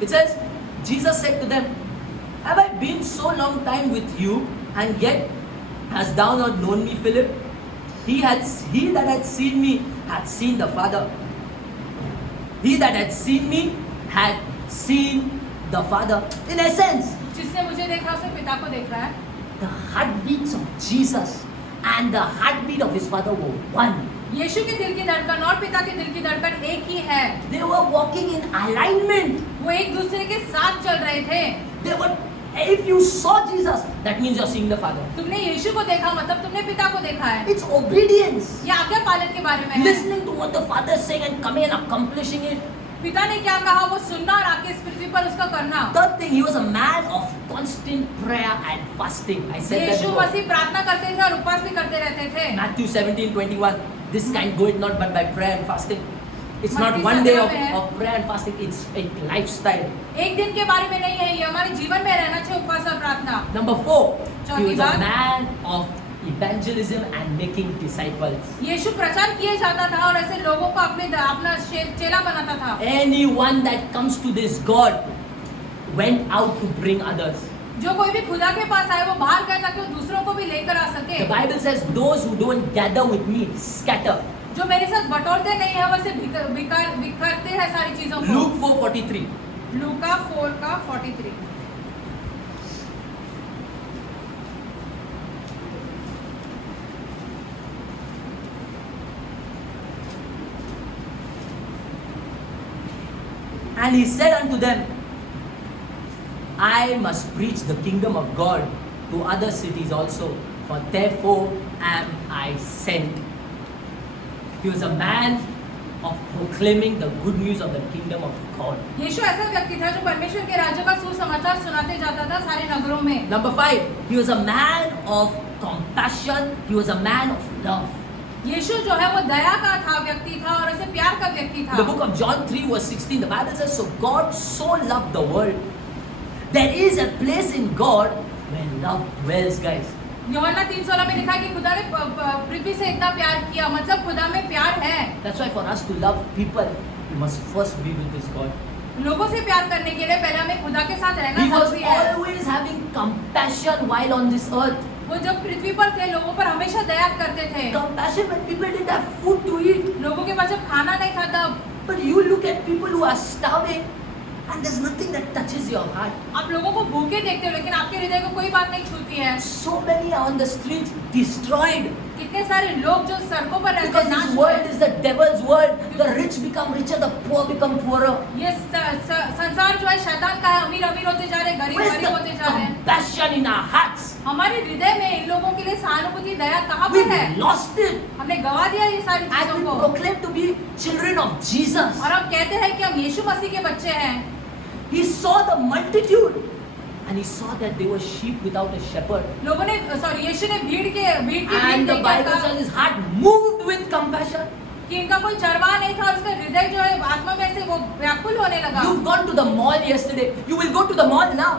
It says, Jesus said to them, have I been so long time with you, and yet hast thou not known me, Philip? He that had seen me hath seen the Father. He that had seen me had seen the Father. In essence, जिसने मुझे देखा उसने पिता को देखा है। the heartbeats of Jesus and the heartbeat of his Father were one. यीशु के दिल की धड़कन और पिता के दिल की धड़कन एक ही है। They were walking in alignment. वो एक दूसरे के साथ चल रहे थे। They were. If you saw Jesus, that means you're seeing the Father. तुमने यीशु को देखा मतलब तुमने पिता को देखा है। It's obedience. ये आज्ञा पालन के बारे में है। Listening to what the Father is saying and coming and accomplishing it. पिता ने क्या कहा वो सुनना और आके इस पृथ्वी पर उसका करना। Third thing, he was a man of constant prayer and fasting. I said that Yeshu before. मसीह प्रार्थना करते थे और उपवास भी करते रहते थे। Matthew 17:21. This kind goeth not but by prayer and fasting. It's not मत्ती one day 17 में है। of prayer and fasting. It's a lifestyle. एक दिन के बारे में नहीं है, ये हमारे जीवन में रहना चाहिए उपवास और प्रार्थना। Number 4, he चौथी was a बात। man of evangelism and making disciples. यीशु प्रचार किया जाता था और ऐसे लोगों को अपना चेला बनाता था। Anyone that comes to this God went out to bring others. जो कोई भी खुदा के पास आए वो बाहर गए ताकि वो दूसरों को भी लेकर आ सके। The Bible says, those who don't gather with me scatter. जो मेरे साथ बटोरते नहीं है वैसे बिखरते हैं सारी चीजों को। Luke 4:43. लूका 4 का 43। And he said unto them, I must preach the kingdom of God to other cities also, for therefore am I sent. He was a man of proclaiming the good news of the kingdom of God. यीशु ऐसा व्यक्ति था जो परमेश्वर के राज्य का सुसमाचार सुनाते जाता था सारे नगरों में। Number 5, he was a man of compassion. He was a man of love. यीशु जो है वो दया का था व्यक्ति था और ऐसे प्यार का व्यक्ति In था। the book of John 3 verse 16, the Bible says, so God so loved the world. There is a place in God where love dwells, guys. यूहन्ना 3:16 में लिखा है कि खुदा ने पृथ्वी से इतना प्यार किया, मतलब खुदा में प्यार है। That's why for us to love people, we must first be with this God. लोगों से प्यार करने के लिए पहले हमें खुदा के साथ रहना He was जरूरी है। always having compassion while on this earth. वो जब पृथ्वी पर थे लोगों पर हमेशा दया करते थे। Compassion when people didn't have food to eat. लोगों के पास जब खाना नहीं था तब But you look at people who are starving and there's nothing that touches your heart. आप लोगों को भूखे देखते हो लेकिन आपके हृदय को कोई बात नहीं छूती है। So many are on the streets destroyed. कितने सारे लोग जो सड़कों पर रहते Because हैं this नाश world हुए। is the devil's world. The rich become richer, the poor become poorer. ये संसार जो है शैतान का है, अमीर अमीर होते जा रहे हैं, गरीब Where's गरीब the होते जा रहे हैं। compassion in our hearts? हमारे हृदय में इन लोगों के लिए सहानुभूति दया कहाँ पर We've है? lost it. हमने गवा दिया ये सारी And चीजों we को proclaim to be children of Jesus. और हम कहते हैं कि हम यीशु मसीह के बच्चे हैं। He saw the multitude and he saw that they were sheep without a shepherd. लोगों ने यीशु ने भीड़ की भीड़ And the देखकर Bible कहा says his heart moved with compassion. कि इनका कोई चरवाह नहीं था और उसका हृदय जो है आत्मा में से वो व्याकुल होने लगा। You've gone to the mall yesterday. You will go to the mall now.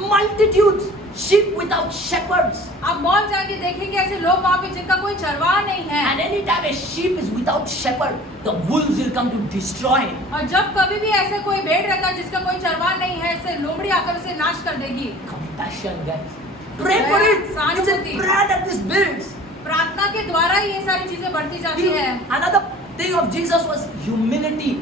Multitudes, sheep without shepherds. आप मॉल जाके देखेंगे ऐसे लोग वहाँ पे जिनका कोई चरवाह नहीं है। And anytime a sheep is without shepherd, the wolves will come to destroy it. और जब कभी भी ऐसे कोई भेड़ रहता है जिसका कोई चरवाह नहीं है, ऐसे लोमड़ी आकर उसे नाश कर देगी। Compassion, guys. Pray for it. It's a prayer that this builds. प्रार्थना के द्वारा ही ये सारी चीजें बढ़ती जाती है। Another thing of Jesus was humility.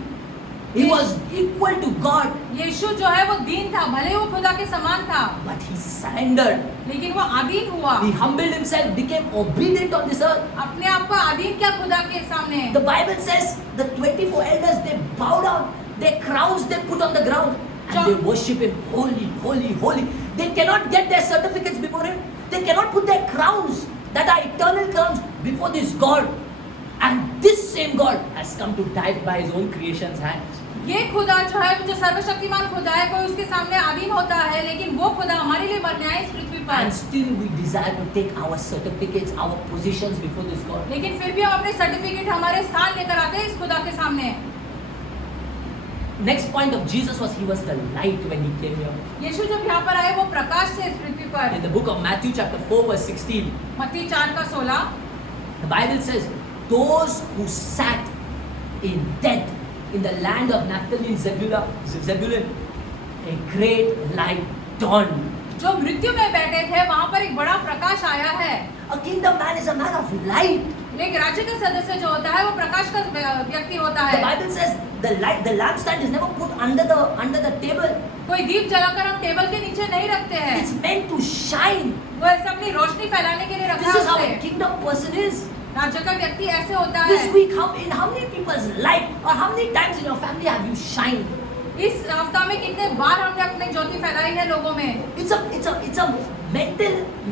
He was equal to God, यीशु जो है वो दीन था, भले वो खुदा के समान था, but he surrendered. लेकिन वो अधीन हुआ। He humbled himself, became obedient on this earth. अपने आप को अधीन किया खुदा के सामने। The Bible says the 24 elders, they bow down, their crowns they put on the ground and they worship him. Holy, holy, holy. They cannot get their certificates before him. They cannot put their crowns that are eternal crowns before this God. And this same God has come to die by his own creation's hands. ये खुदा जो है जो सर्वशक्तिमान खुदा है, कोई उसके सामने अधीन होता है, लेकिन वो खुदा हमारे लिए मरने आए इस पृथ्वी पर। And still we desire to take our certificates, our positions before this God. लेकिन फिर भी हम अपने सर्टिफिकेट हमारे स्थान लेकर आते हैं इस खुदा के सामने। Next point of Jesus was he was the light when he came here. यीशु जब यहाँ पर आए वो प्रकाश थे इस पृथ्वी पर। In the book of Matthew chapter 4 verse 16, मत्ती 4:16 the Bible says, those who sat in death in the land of Naphtali and Zebulun, a great light dawned. जो मृत्यु में बैठे थे वहाँ पर एक बड़ा प्रकाश आया है। A kingdom man is a man of light. एक राज्य का सदस्य जो होता है वो प्रकाश का व्यक्ति होता The है। Bible says the lampstand is never put under the table. कोई दीप जलाकर हम टेबल के नीचे नहीं रखते हैं, It's meant to shine. वो ऐसे अपनी रोशनी फैलाने के लिए रखा This is how है a kingdom person is. राज्य का व्यक्ति ऐसे होता This है। week, how many people's life or how many times in your family have you shined? इस हफ्ता में कितने बार हमने अपनी ज्योति फैलाई है लोगों में। It's a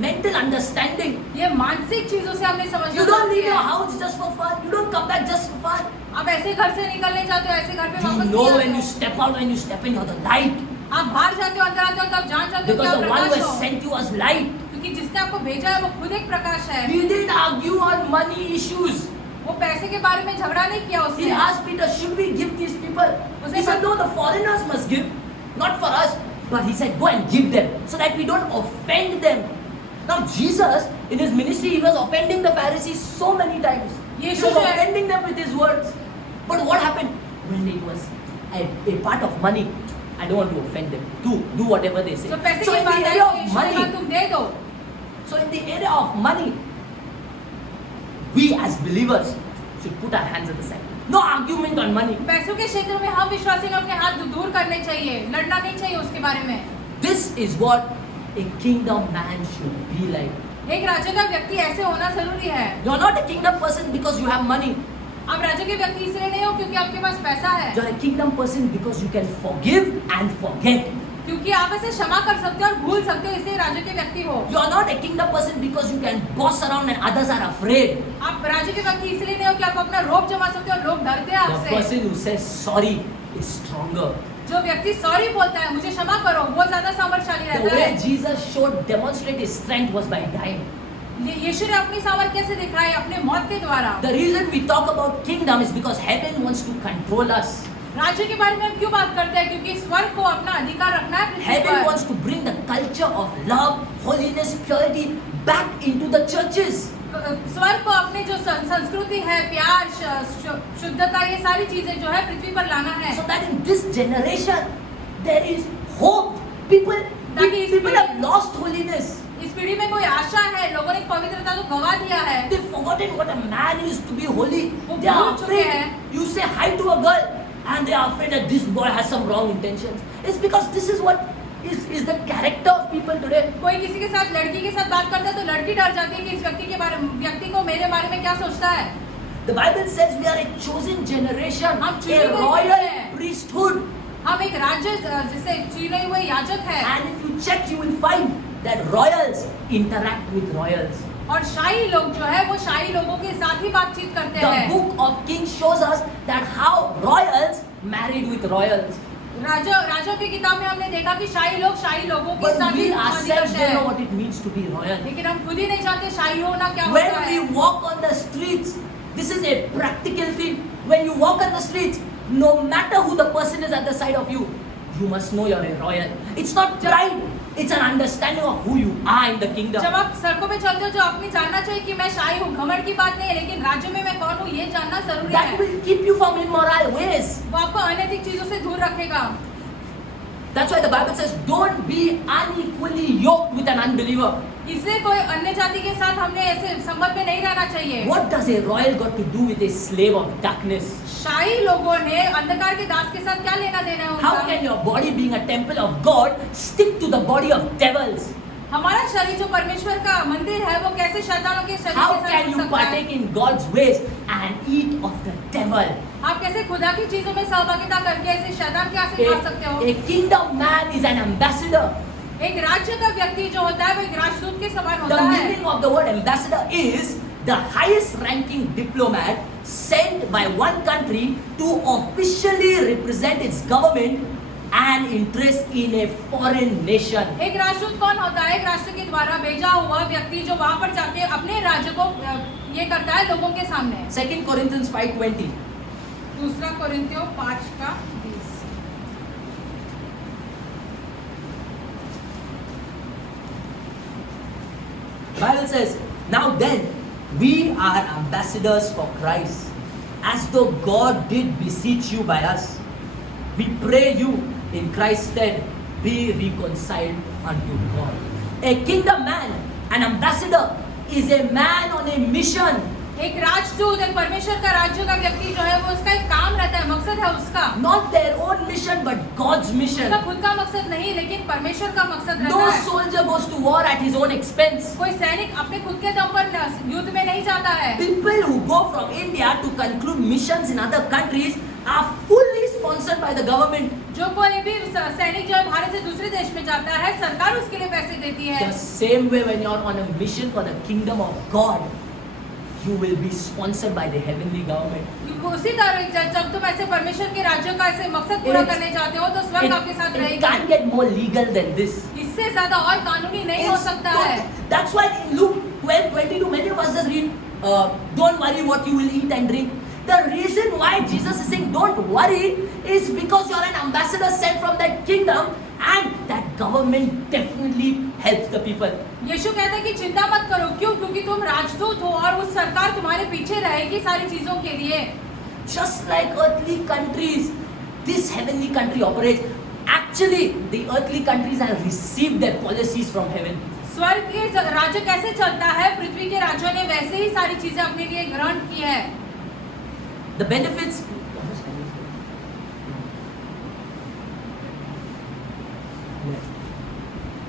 mental understanding. ये मानसिक चीजों से हमने समझना You don't होती leave your है। house just for fun. You don't come back just for fun. आप ऐसे घर से निकलने जाते हो, ऐसे घर पे You वापस know नहीं when you आते step out, when you step in, you're the light. हो। आप बाहर जाते हो, अंदर आते हो, तब जान जाते हो कि Because आप the one who Prakash has हो, sent you was light. क्योंकि जिसने आपको भेजा है वो खुद एक प्रकाश है। He didn't argue on money issues. वो पैसे के बारे में झगड़ा नहीं किया He उसने। asked Peter, should we give these people? He said, no, the foreigners must give, not for us. But he said, go and give them so that we don't offend them. Now Jesus, in his ministry, he was offending the Pharisees so many times. He was offending them with his words. But what happened? When it was a part of money, I don't want to offend them. Do whatever they say. जो पैसे So की in the बात है area तो of यीशु ने कहा money, तुम दे दो। so in the area of money, we as believers should put our hands at the side. No argument on money. पैसों के क्षेत्र में हम विश्वासी को अपने हाथ दूर करने चाहिए, लड़ना नहीं चाहिए उसके बारे में। This is what a kingdom man should be like. एक राज्य का व्यक्ति ऐसे होना जरूरी है। You're not a kingdom person because you have money. आप राज्य के व्यक्ति इसलिए नहीं हो क्योंकि आपके पास पैसा है। You're a kingdom person because you can forgive and forget. क्योंकि आप ऐसे क्षमा कर सकते हो और भूल सकते हो, इसलिए राजा के व्यक्ति हो। You are not a kingdom person because you can boss around and others are afraid. आप राजा के व्यक्ति इसलिए नहीं हो कि आप अपना रोब जमा सकते हो और लोग डरते हैं The आपसे। person who says sorry is stronger. जो व्यक्ति सॉरी बोलता है, मुझे क्षमा करो, वो ज्यादा सामर्थ्यशाली The रहता way है। Jesus showed, demonstrate his strength was by dying. यीशु ने अपनी सामर्थ्य कैसे दिखाई? अपने मौत के द्वारा। The reason we talk about kingdom is because heaven wants to control us. राज्य के बारे में हम क्यों बात करते हैं? क्योंकि स्वर्ग को अपना अधिकार रखना है पृथ्वी Heaven पर। wants to bring the culture of love, holiness, purity back into the churches. स्वर्ग को अपने जो संस्कृति है, प्यार, शुद्धता, ये सारी चीजें जो है पृथ्वी पर लाना है। So that in this generation there is hope. People have lost holiness. इस पीढ़ी में कोई आशा है, लोगों ने पवित्रता को गवा दिया है। They've forgotten what a man is to be holy. वो They are भूल चुके afraid. हैं। You say hi to a girl and they are afraid that this boy has some wrong intentions. It's because this is what is the character of people today. कोई किसी के साथ, लड़की के साथ बात करता है तो लड़की डर जाती है कि इस व्यक्ति को मेरे बारे में क्या सोचता है। The Bible says we are a chosen generation, हम चुने a हुए royal हैं। priesthood. हम एक राज्य जिसे चुने हुए याजक है। And if you check, you will find that royals interact with royals. और शाही लोग जो है वो शाही लोगों के साथ ही बातचीत करते The हैं। book of Kings shows us that how royals married with royals. राजों की किताब में हमने देखा कि शाही लोग शाही लोगों के But साथ we ही ourselves शादी करते don't know हैं। what it means to be royal. लेकिन हम खुद ही नहीं जानते शाही होना क्या होता When we है। walk on the streets, this is a practical thing. When you walk on the streets, no matter who the person is at the side of you, you must know you're a royal. It's not pride, it's an understanding of who you are in the kingdom. जब आप सड़कों पे चलते हो जो आपने जानना चाहिए कि मैं शाही हूँ, घमंड की बात नहीं है, लेकिन राज्य में मैं कौन हूँ ये जानना जरूरी That है। will keep you from immoral ways. वो आपको अनैतिक चीजों से दूर रखेगा। That's why the Bible says, don't be unequally yoked with an unbeliever. इसलिए कोई अन्य जाति के साथ हमने ऐसे संबंध में नहीं रहना चाहिए। What does a royal got to do with a slave of darkness? शाही लोगों ने अंधकार के दास के साथ क्या लेना देना है How उनका? can your body, being a temple of God, stick to the body of devils? हमारा शरीर जो परमेश्वर का मंदिर है वो कैसे शैतानों के शरीर How के साथ can जुड़ you सकता है? partake in God's ways and eat of the devil? आप कैसे खुदा की चीजों में सहभागिता करके ऐसे शैतान के आगे खा सकते हो? A kingdom man is an ambassador. एक राज्य का व्यक्ति जो होता है वो एक राजदूत के समान The होता है। meaning of the word ambassador is the highest ranking diplomat sent by one country to officially represent its government and interest in a foreign nation. एक राजदूत कौन होता है? एक राष्ट्र के द्वारा भेजा हुआ व्यक्ति जो वहां पर जाके अपने राज्य को ये करता है लोगों के सामने। 2 Corinthians 5:20. दूसरा कोरिन्थियों 5:20। Bible says, now then, we are ambassadors for Christ, as though God did beseech you by us. We pray you in Christ's stead, be reconciled unto God. A kingdom man, an ambassador, is a man on a mission. एक राजदूत, एक परमेश्वर का राज्य का व्यक्ति जो है वो उसका एक काम रहता है, मकसद है उसका। Not their own mission, but God's mission. उसका खुद का मकसद नहीं, लेकिन परमेश्वर का मकसद रहता No है। soldier goes to war at his own expense. कोई सैनिक अपने खुद के दम पर युद्ध में नहीं जाता है। People who go from India to conclude missions in other countries are fully sponsored by the government. जो कोई भी सैनिक जो है भारत से दूसरे देश में जाता है, सरकार उसके लिए पैसे देती है। The same way when you are on a mission for the kingdom of God, you will be sponsored by the heavenly government. उसी तरह जब तुम ऐसे परमेश्वर के राज्य का ऐसे मकसद पूरा करने जाते हो तो स्वर्ग आपके साथ It रहेगा। can't get more legal than this. इससे ज्यादा और कानूनी नहीं हो It's सकता not- है। That's why in Luke 12:22, many of us just read, don't worry what you will eat and drink. The reason why Jesus is saying don't worry is because you are an ambassador sent from that kingdom and that government definitely helps the people. यीशु कहता है कि चिंता मत करो, क्यों? क्योंकि तुम राजदूत हो और उस सरकार तुम्हारे पीछे रहेगी सारी चीजों के लिए। Just like earthly countries, this heavenly country operates. Actually, the earthly countries have received their policies from heaven. स्वर्ग के राज्य कैसे चलता है, पृथ्वी के राज्यों ने वैसे ही सारी चीजें अपने लिए ग्रहण की है। The benefits.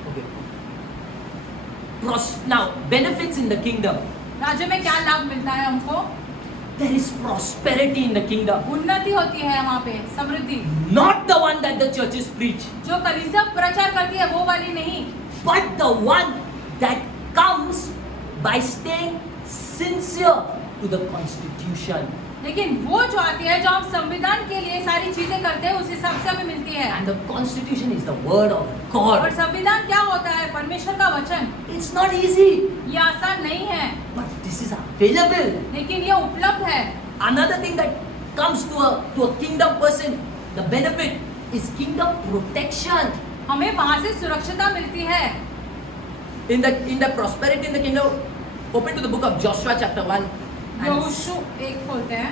Okay. Now, benefits in the kingdom. राज्य में क्या लाभ मिलता है हमको? there is prosperity in the kingdom. उन्नति होती है वहाँ पे, समृद्धि। Not the one that the churches preach, जो कलीसिया प्रचार करती है वो वाली नहीं, but the one that comes by staying sincere to the constitution. लेकिन वो जो आती है, जो हम संविधान के लिए सारी चीजें करते हैं, उस हिसाब से हमें मिलती है। And the constitution is the word of और God. संविधान क्या होता है? परमेश्वर का वचन। It's not easy, ये आसान नहीं है, but this is available. लेकिन ये उपलब्ध है। Another thing that comes to a kingdom person, the benefit is kingdom protection. हमें वहाँ से सुरक्षिता मिलती है। In the prosperity in the kingdom, open to the book of Joshua chapter 1. and यहोशू 1 खोलते हैं।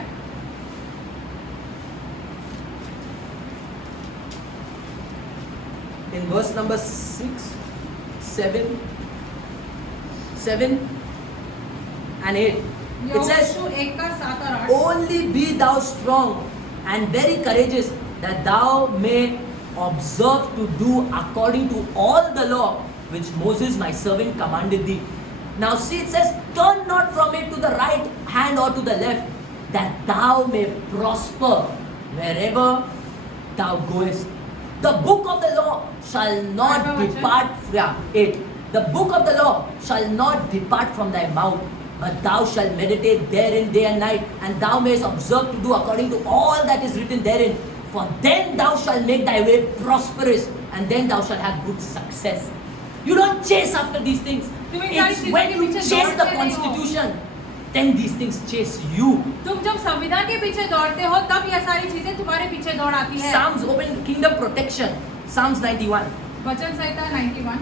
in verse number 6, 7 and 8, it says, यहोशू 1 का 7 और 8। only be thou strong and very courageous, that thou may observe to do according to all the law which Moses my servant commanded thee. Now see, it says, turn not from it to the right hand or to the left, that thou may prosper wherever thou goest. The book of the law shall not depart from it. The book of the law shall not depart from thy mouth, but thou shalt meditate therein day and night, and thou mayest observe to do according to all that is written therein. For then thou shalt make thy way prosperous, and then thou shalt have good success. You don't chase after these things. It's when you chase the constitution, then these things chase you. तुम जब संविधान के पीछे दौड़ते हो, तब ये सारी चीजें तुम्हारे पीछे दौड़ आती है। Psalms, open kingdom protection. Psalms 91. वचन संहिता 91।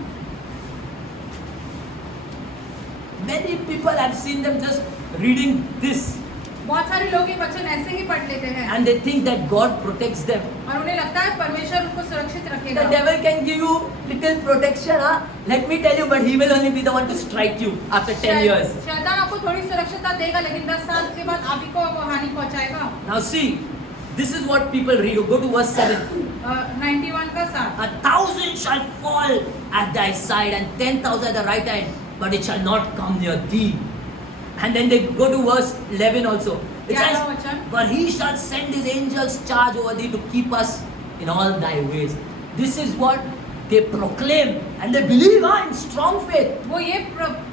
Many people have seen them just reading this, बहुत सारे लोग ये वचन ऐसे ही पढ़ लेते हैं and they think that God protects them. और उन्हें लगता है परमेश्वर उनको सुरक्षित The रखेगा। devil can give you little protection, huh? Let me tell you, but he will only be the one to strike you after 10 years. शैतान आपको थोड़ी सुरक्षिता देगा, लेकिन 10 साल के बाद आप ही को हानि पहुंचाएगा। Now see, this is what people read. Go to verse 7. 91 का 7। 1,000 shall fall at thy side, and 10,000 at the right hand, but it shall not come near thee. And then they go to verse 11 also. It Yeah, says, Vachan. but he shall send his angels charge over thee to keep us in all thy ways. This is what they proclaim, and they believe in strong faith. वो ये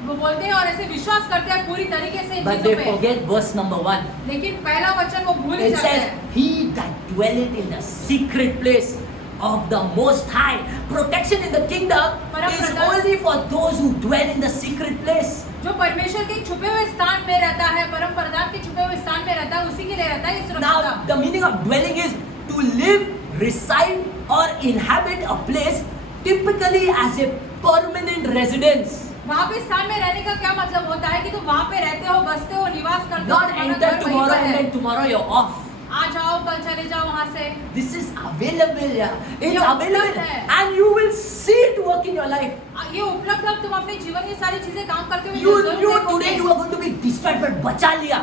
वो बोलते हैं और ऐसे विश्वास करते हैं पूरी तरीके से इन But चीजों they पे। forget verse number 1. लेकिन पहला वचन वो भूल ही It जाते says, हैं। he that dwelleth in the secret place of the Most High. Protection in the kingdom is only for those who dwell in the secret place. जो परमेश्वर के छुपे हुए स्थान में रहता है, परम प्रधान के छुपे हुए स्थान में रहता है, उसी के लिए रहता है ये सुरक्षिता। Now, the meaning of dwelling is to live, reside, or inhabit a place typically as a permanent residence. वहाँ पे स्थान में रहने का क्या मतलब होता है कि तुम वहाँ पे रहते हो, बसते हो, निवास करते हो, Not तुम्हारा enter घर वहीं tomorrow पर and है। then tomorrow you're off. आज आओ कल चले जाओ वहाँ से। This is available, yeah. It's ये available, उपलब्ध है। and you will see it work in your life. ये उपलब्ध है, तुम अपने जीवन में सारी चीजें काम करते हुए You जरूर knew देखोगे। today you are going to be destroyed, but बचा लिया.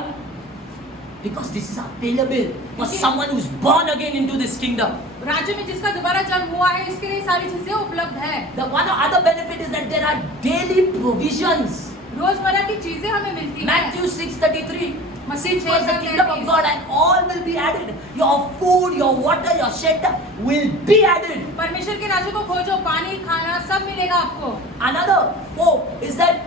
Because this is available for someone who's born again into this kingdom. राज्य में जिसका दोबारा जन्म हुआ है, इसके लिए सारी चीजें उपलब्ध है। The one other benefit is that there are daily provisions. रोजमर्रा की चीजें हमें मिलती हैं। Matthew 6:33. Masih Seek first the kingdom of 6:33. God, and all will be added. Your food, your water, your shelter will be added. परमेश्वर के राज्य को खोजो, पानी खाना सब मिलेगा आपको। Another hope is that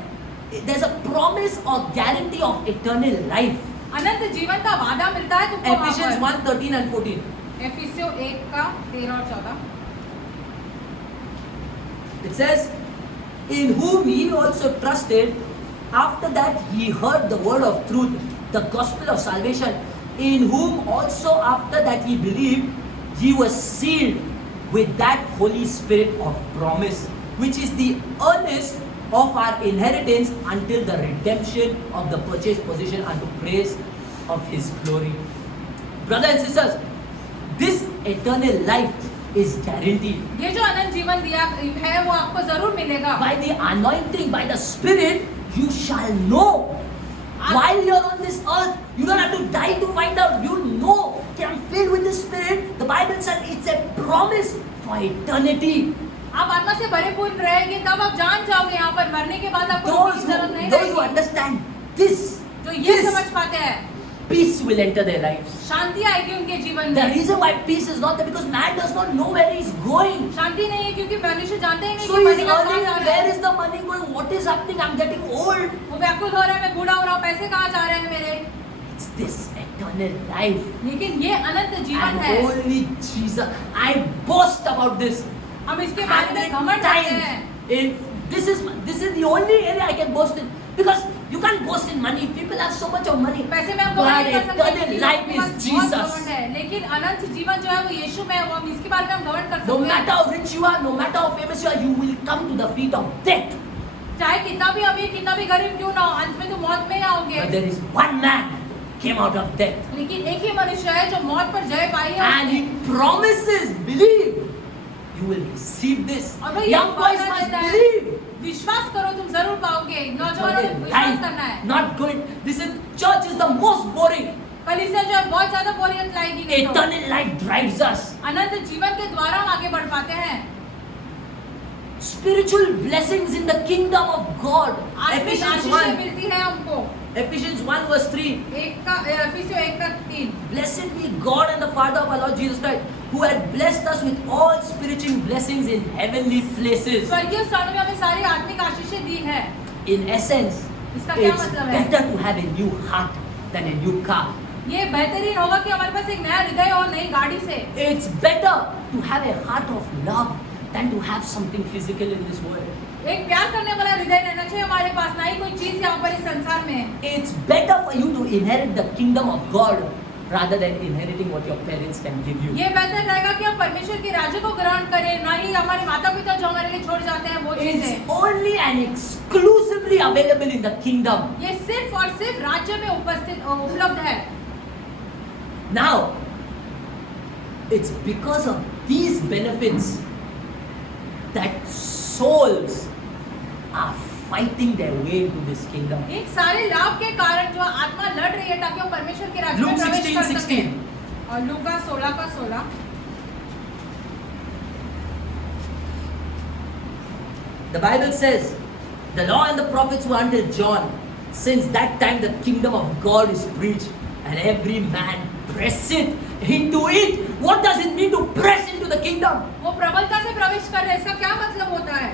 there's a promise or guarantee of eternal life. अनंत जीवन का वादा मिलता है तुमको वहाँ Ephesians पर। 1:13 and 14. एफिसियों 1 का 13 और 14। It says, in whom ye also trusted, after that ye heard the word of truth, the gospel of salvation, in whom also after that ye believed, ye were sealed with that Holy Spirit of promise, which is the earnest of our inheritance until the redemption of the purchased possession unto praise of his glory. Brothers and sisters, this eternal life is guaranteed. ये जो अनंत जीवन दिया है वो आपको जरूर मिलेगा। By the anointing, by the Spirit, you shall know. While you are on this earth, you don't have to die to find out. You know that I'm filled with the Spirit. The Bible says it's a promise for eternity. आप आत्मा से परिपूर्ण रहेंगे, तब आप जान जाओगे यहाँ पर मरने के बाद आपको Those किसी जरूरत नहीं who रहेगी। understand this, जो ये this समझ पाते हैं, peace will enter their lives. शांति आएगी उनके जीवन The में। reason why peace is not there because man does not know where he's going. शांति नहीं है क्योंकि मनुष्य जानते ही नहीं So कि he's पैसे कहाँ earning, जा रहे where हैं। is the money going? What is happening? I'm getting old. वो व्याकुल हो रहा है, मैं बूढ़ा हो रहा हूँ, पैसे कहाँ जा रहे हैं मेरे। It's this eternal life. लेकिन ये अनंत जीवन And है। only Jesus. I boast about this. हम इसके बारे में 100 घमंड करते हैं। times. This is the only area I can boast in because you can't boast in money. People have so much of money. पैसे में हम But घमंड नहीं कर सकते, eternal लेकिन life हमारे is पास बहुत Jesus. घमंड है। लेकिन अनंत जीवन जो है वो यीशु में है, वो हम इसके बारे में हम घमंड कर No सकते matter हैं। how rich you are, no matter how famous you are, you will come to the feet of death. चाहे कितना भी अमीर, कितना भी गरीब क्यों ना हो, अंत में तो मौत में ही आओगे। But there is one man came out of death. लेकिन एक ही मनुष्य है जो मौत पर जय पाई है। And he promises, believe, you will receive this. और वो ये Young boys वादा must देता है, believe. विश्वास करो तुम जरूर पाओगे। नौजवानों ने विश्वास करना है। Not going. Listen, church is the most boring. कलीसिया जो है बहुत ज्यादा बोरियत लाएगी नहीं तो। Eternal life drives us. अनंत जीवन के द्वारा हम आगे बढ़ पाते हैं। Spiritual blessings in the kingdom of God. आत्मिक Ephesians आशीषें 1. मिलती है हमको। Ephesians 1 verse 3. एफिसियों 1:3। Blessed be God and the Father of our Lord Jesus Christ, who had blessed us with all spiritual blessings in heavenly places. स्वर्गीय स्थानों में हमें सारी आत्मिक आशीषें दी है। In essence, इसका क्या it's मतलब है? better to have a new heart than a new car. ये बेहतरीन होगा कि हमारे पास एक नया हृदय और नई गाड़ी से। It's better to have a heart of love than to have something physical in this world. एक प्यार करने वाला हृदय रहना चाहिए हमारे पास, ना ही कोई चीज यहाँ पर इस संसार में है। It's better for you to inherit the kingdom of God rather than inheriting what your parents can give you. ये बेहतर रहेगा कि हम परमेश्वर के राज्य को ग्रहण करें, ना ही हमारे माता पिता जो हमारे लिए छोड़ जाते हैं वो It's चीजें। only and exclusively available in the kingdom. ये सिर्फ और सिर्फ राज्य में उपलब्ध है। Now, it's because of these benefits that souls are fighting their way into this kingdom. इन सारे लाभ के कारण जो आत्मा लड़ रही है ताकि वो परमेश्वर के राज्य में Luke प्रवेश कर 16:16. सके। और लूका 16:16। The Bible says, the law and the prophets were until John. Since that time the kingdom of God is preached, and every man presseth into it. What does it mean to press into the kingdom? वो प्रबलता से प्रवेश कर रहे हैं, इसका क्या मतलब होता है?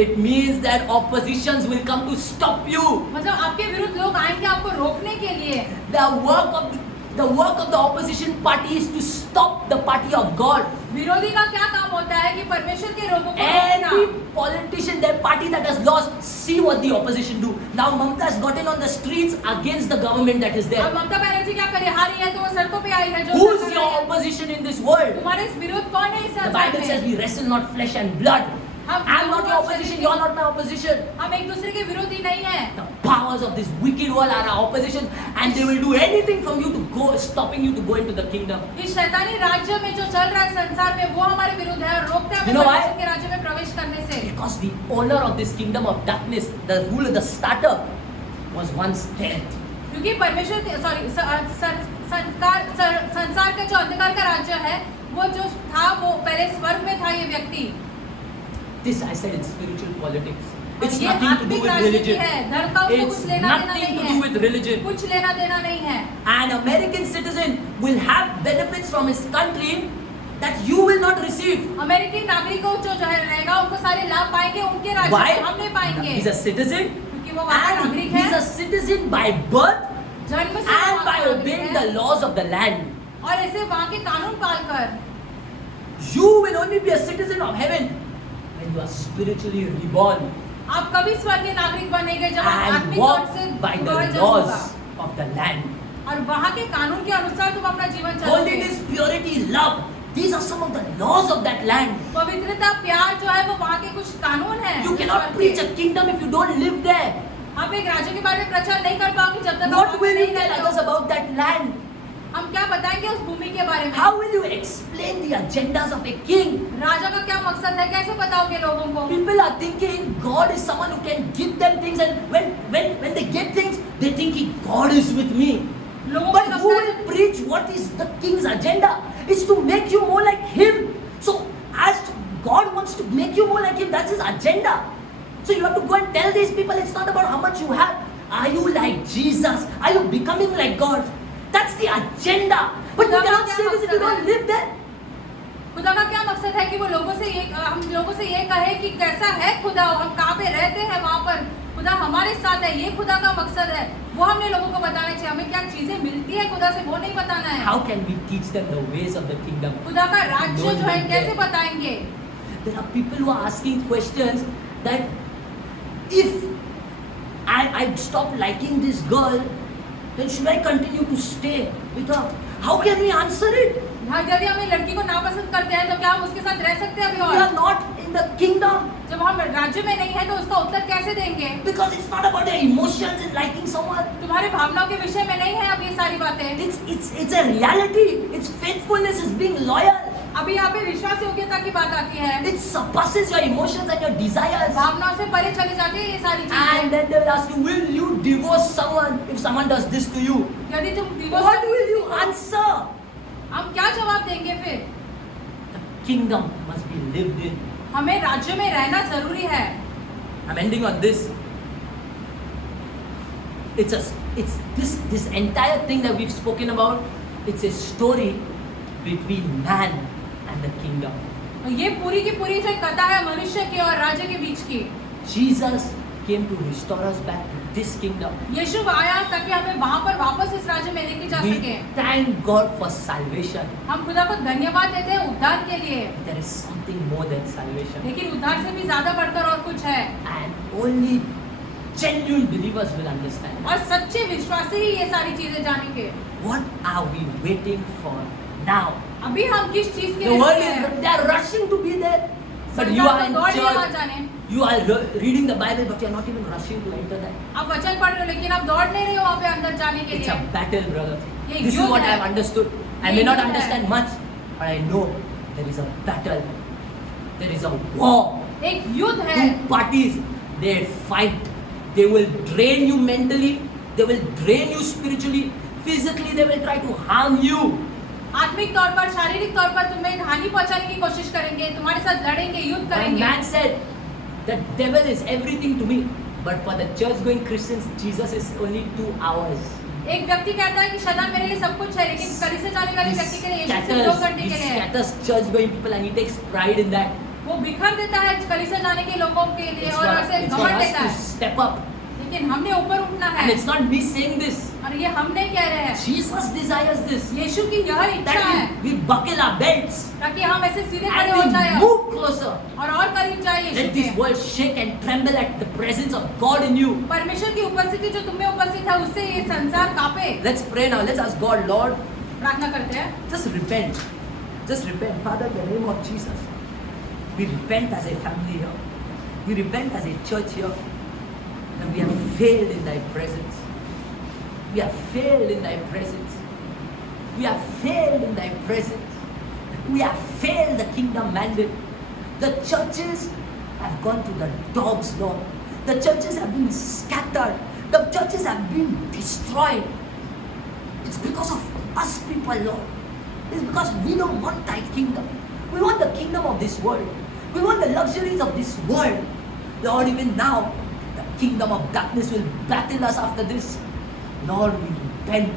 It means that oppositions will come to stop you. मतलब आपके विरुद्ध लोग आएंगे आपको रोकने के लिए। The work of the opposition party is to stop the party of God. विरोधी का क्या काम होता है कि परमेश्वर के लोगों को रोकना। Every politician, their party that has lost, see what the opposition do. Now Mamta has gotten on the streets against the government that is there. अब ममता बनर्जी क्या करे, हारी है तो वो सड़कों पे आई है। जो Who's सरकार your है, opposition in this world? तुम्हारे इस विरोध कौन है इस The संसार Bible says में? we wrestle not flesh and blood. I'm not your opposition, you're not my opposition. हम एक दूसरे के विरोधी नहीं है। The powers of this wicked world are our opposition, and they will do anything from you to go, stopping you to go into the kingdom. इस शैतानी राज्य में जो चल रहा है संसार में वो हमारे विरुद्ध है और रोकते हैं You हमें know why? परमेश्वर के राज्य में प्रवेश करने से। Because the owner of this kingdom of darkness, the ruler, the starter, was once dead. क्योंकि परमेश्वर संसार का जो अंधकार का राज्य है वो जो था वो पहले स्वर्ग में था ये व्यक्ति। This I said it's spiritual politics. और It's ये nothing to do आत्मिक with राजनीति religion. है, धर्म का उसको It's कुछ लेना देना nothing नहीं to है। do with religion. कुछ लेना देना नहीं है। An American citizen will have benefits from his country that you will not receive. अमेरिकी नागरिकों जो है रहेगा उनको सारे लाभ पाएंगे, उनके राज्य Why? में हम नहीं पाएंगे। He's a citizen, क्योंकि वो वहाँ का and नागरिक he's a है, citizen by birth जन्म से वो and वहाँ by का नागरिक obeying है। the laws of the land. और ऐसे वहाँ के कानून Palkar You will only be a citizen of heaven when you are spiritually reborn आप कभी स्वर्ग के नागरिक बनेंगे जब आप and आत्मिक walk तौर से by the दोबारा जन्म होगा। laws of the land. और वहाँ के कानून के अनुसार तुम अपना जीवन चलोगे। Holiness, purity, love. These are some of the laws of that land. पवित्रता, प्यार जो है वो वहाँ के कुछ कानून हैं। You cannot preach a kingdom if you don't live there. हम एक राज्य के बारे में प्रचार नहीं कर पाओगे जब तक What आप will you नहीं tell रहते others हो। about that land? हम क्या बताएंगे उस भूमि के बारे में? How will you explain the agendas of a king? राजा का क्या मकसद है, कैसे बताओगे लोगों को? People are thinking God is someone who can give them things, and when they get things, they thinking God is with me. लोगों But को who लगता will है preach what is the king's agenda? It's to make you more like him. So as God wants to make you more like him, that's his agenda. So you have to go and tell these people it's not about how much you have. Are you like Jesus? Are you becoming like God? That's the agenda. But you cannot say this if you don't live there. खुदा का क्या मकसद है कि वो लोगों से ये हम लोगों से ये कहे कि कैसा है खुदा, हम कहाँ पे रहते हैं, वहाँ पर खुदा हमारे साथ है, ये खुदा का मकसद है। वो हमने लोगों को बताना चाहिए। हमें क्या चीजें मिलती है खुदा से, वो नहीं बताना है। How can we teach them the ways of the kingdom? खुदा का राज्य Don't जो है live कैसे there. बताएंगे? There are people who are asking questions that if I stop liking this girl, then should I continue to stay with her? How can we answer it? हाँ, यदि हम एक लड़की को नापसंद करते हैं तो क्या हम उसके साथ रह सकते हैं अभी We are और? not in the kingdom. जब हम राज्य में नहीं है तो उसका उत्तर कैसे देंगे? Because it's not about your emotions and liking someone. तुम्हारे भावनाओं के विषय में नहीं है अब ये सारी बातें। It's a reality. It's faithfulness. It's being loyal. अभी यहाँ पे विश्वास योग्यता की बात आती है। It surpasses your emotions and your desires. भावनाओं से परे चली जाती है ये सारी And चीजें। then they will ask you, will you divorce someone if someone does this to you? यदि तुम What divorce will you answer? हम क्या जवाब देंगे फिर? The kingdom must be lived in. हमें राज्य में रहना जरूरी है। I'm ending on this. It's this entire thing that we've spoken about. It's a story between man and the kingdom. ये पूरी की पूरी जो कथा है मनुष्य की और राज्य के बीच की। Jesus came to restore us back to this kingdom. यीशु आया ताकि हमें वहाँ पर वापस इस राज्य में लेके जा We सके। thank God for salvation. हम खुदा को धन्यवाद देते हैं उद्धार के लिए, There is something more than salvation. लेकिन उद्धार से भी ज्यादा बढ़कर और कुछ है। And only genuine believers will understand. और सच्चे विश्वासी ही ये सारी चीजें जानेंगे। What are we waiting for now? अभी हम किस चीज के The लिए world रुके हैं? is, they are rushing to be there. But you संसार are तो in दौड़ रही है वहाँ church, जाने। you are reading the Bible, but you are not even rushing to enter that. आप वचन पढ़ रहे हो लेकिन आप दौड़ नहीं रहे हो वहाँ पे अंदर जाने के It's लिए। a battle, brother. ये This is युद्ध what I है। have understood. I ये may not युद्ध है। understand much, but I know there is a battle. There is a war. एक युद्ध है। Two parties, they fight. They will drain you mentally. They will drain you spiritually. Physically, they will try to harm you. आत्मिक तौर पर, शारीरिक तौर पर तुम्हें हानि पहुंचाने की कोशिश करेंगे, तुम्हारे साथ लड़ेंगे, युद्ध One करेंगे। man said, the devil is everything to me, but for the church-going Christians, Jesus is only 2 hours. एक व्यक्ति कहता है कि शैतान मेरे लिए सब कुछ है, लेकिन कलीसिया जाने वाले व्यक्ति के लिए यीशु सिर्फ 2 घंटे He के लिए है। scatters church-going people and he takes pride in that. वो बिखर देता है कलीसिया जाने के लोगों के लिए It's और for, ऐसे it's for घमंड us देता to है। step up. लेकिन हमने ऊपर उठना And है it's not me saying this. और ये हम नहीं कह रहे हैं। Jesus desires this. यीशु की यह इच्छा है That we buckle our belts ताकि हम ऐसे सीधे खड़े and हो जाए we move closer. और करीब जाए यीशु Let this के। world shake and tremble at the presence of God in you. परमेश्वर की उपस्थिति जो तुम्हें उपस्थित है उससे ये संसार कांपे। Let's pray now. Let's ask God, Lord, प्रार्थना करते हैं। just repent. Just repent. Father, in the name of Jesus, we repent as a family here. We repent as a church here. And we have failed in thy presence. We have failed in thy presence. We have failed in thy presence. We have failed the kingdom mandate. The churches have gone to the dogs, Lord. The churches have been scattered. The churches have been destroyed. It's because of us people, Lord. It's because we don't want thy kingdom. We want the kingdom of this world. We want the luxuries of this world. Lord, even now, the kingdom of darkness will battle us after this. Lord, we repent.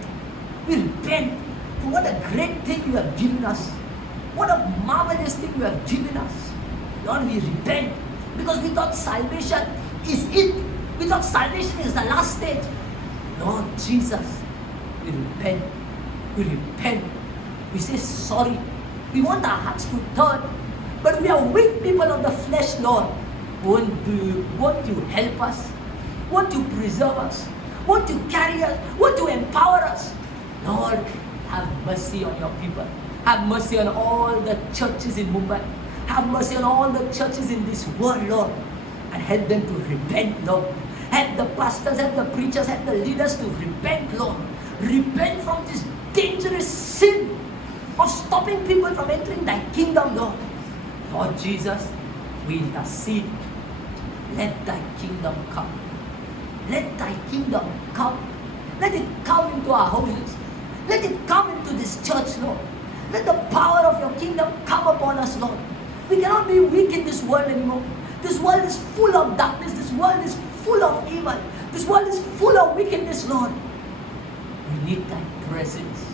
We repent for what a great thing you have given us. What a marvelous thing you have given us. Lord, we repent because we thought salvation is it. We thought salvation is the last stage. Lord Jesus, we repent. We repent. We say sorry. We want our hearts to turn. But we are weak people of the flesh, Lord. Won't you help us? Won't you preserve us? Won't you carry us? Won't you empower us? Lord, have mercy on your people. Have mercy on all the churches in Mumbai. Have mercy on all the churches in this world, Lord. And help them to repent, Lord. Help the pastors, help the preachers, help the leaders to repent, Lord. Repent from this dangerous sin of stopping people from entering thy kingdom, Lord. Lord Jesus, we intercede. Let thy kingdom come. Let thy kingdom come. Let it come into our houses. Let it come into this church, Lord. Let the power of your kingdom come upon us, Lord. We cannot be weak in this world anymore. This world is full of darkness. This world is full of evil. This world is full of wickedness, Lord. We need thy presence.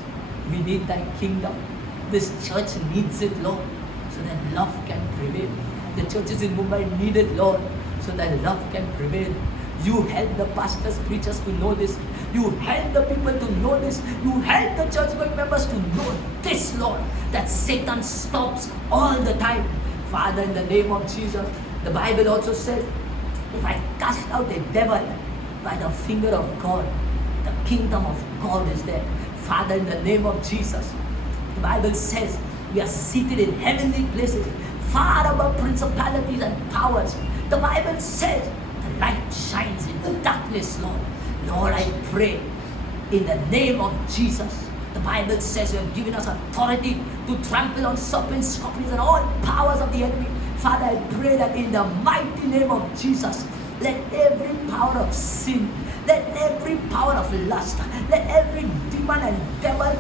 We need thy kingdom. This church needs it, Lord, so that love can prevail. The churches in Mumbai need it, Lord, so that love can prevail. You help the pastors, preachers to know this. You help the people to know this. You help the church-going members to know this, Lord, that Satan stops all the time. Father, in the name of Jesus, the Bible also says, if I cast out a devil by the finger of God, the kingdom of God is there. Father, in the name of Jesus, the Bible says we are seated in heavenly places, far above principalities and powers. The Bible says the light shines in the darkness, Lord. Lord, I pray in the name of Jesus. The Bible says you have given us authority to trample on serpents, scorpions, and all powers of the enemy. Father, I pray that in the mighty name of Jesus, let every power of sin, let every power of lust, let every demon and devil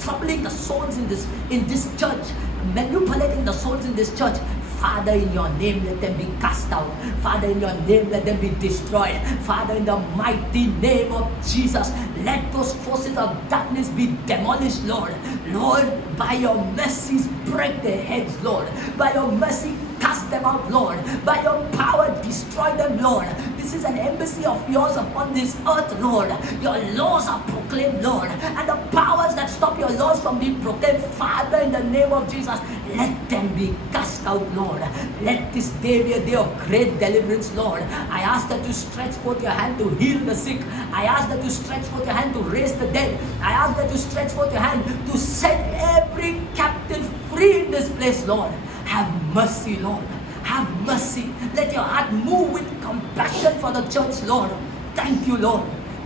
troubling the souls in this church, manipulating the souls in this church, Father, in your name, let them be cast out. Father, in your name, let them be destroyed. Father, in the mighty name of Jesus, let those forces of darkness be demolished, Lord. Lord, by your mercies, break their heads, Lord. By your mercy, cast them out, Lord. By your power, destroy them, Lord. This is an embassy of yours upon this earth, Lord. Your laws are proclaimed, Lord. And the powers that stop your laws from being proclaimed, Father, in the name of Jesus, let them be cast out, Lord. Let this day be a day of great deliverance, Lord. I ask that you stretch forth your hand to heal the sick. I ask that you stretch forth your hand to raise the dead. I ask that you stretch forth your hand to set every captive free in this place, Lord. Have mercy, Lord. Have mercy. Let your heart move with compassion for the church, Lord. Thank you, Lord.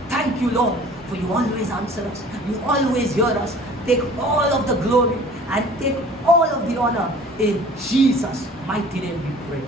Thank you, Lord. For you always answer us. You always hear us. Take all of the glory and take all of the honor. In Jesus' mighty name we pray.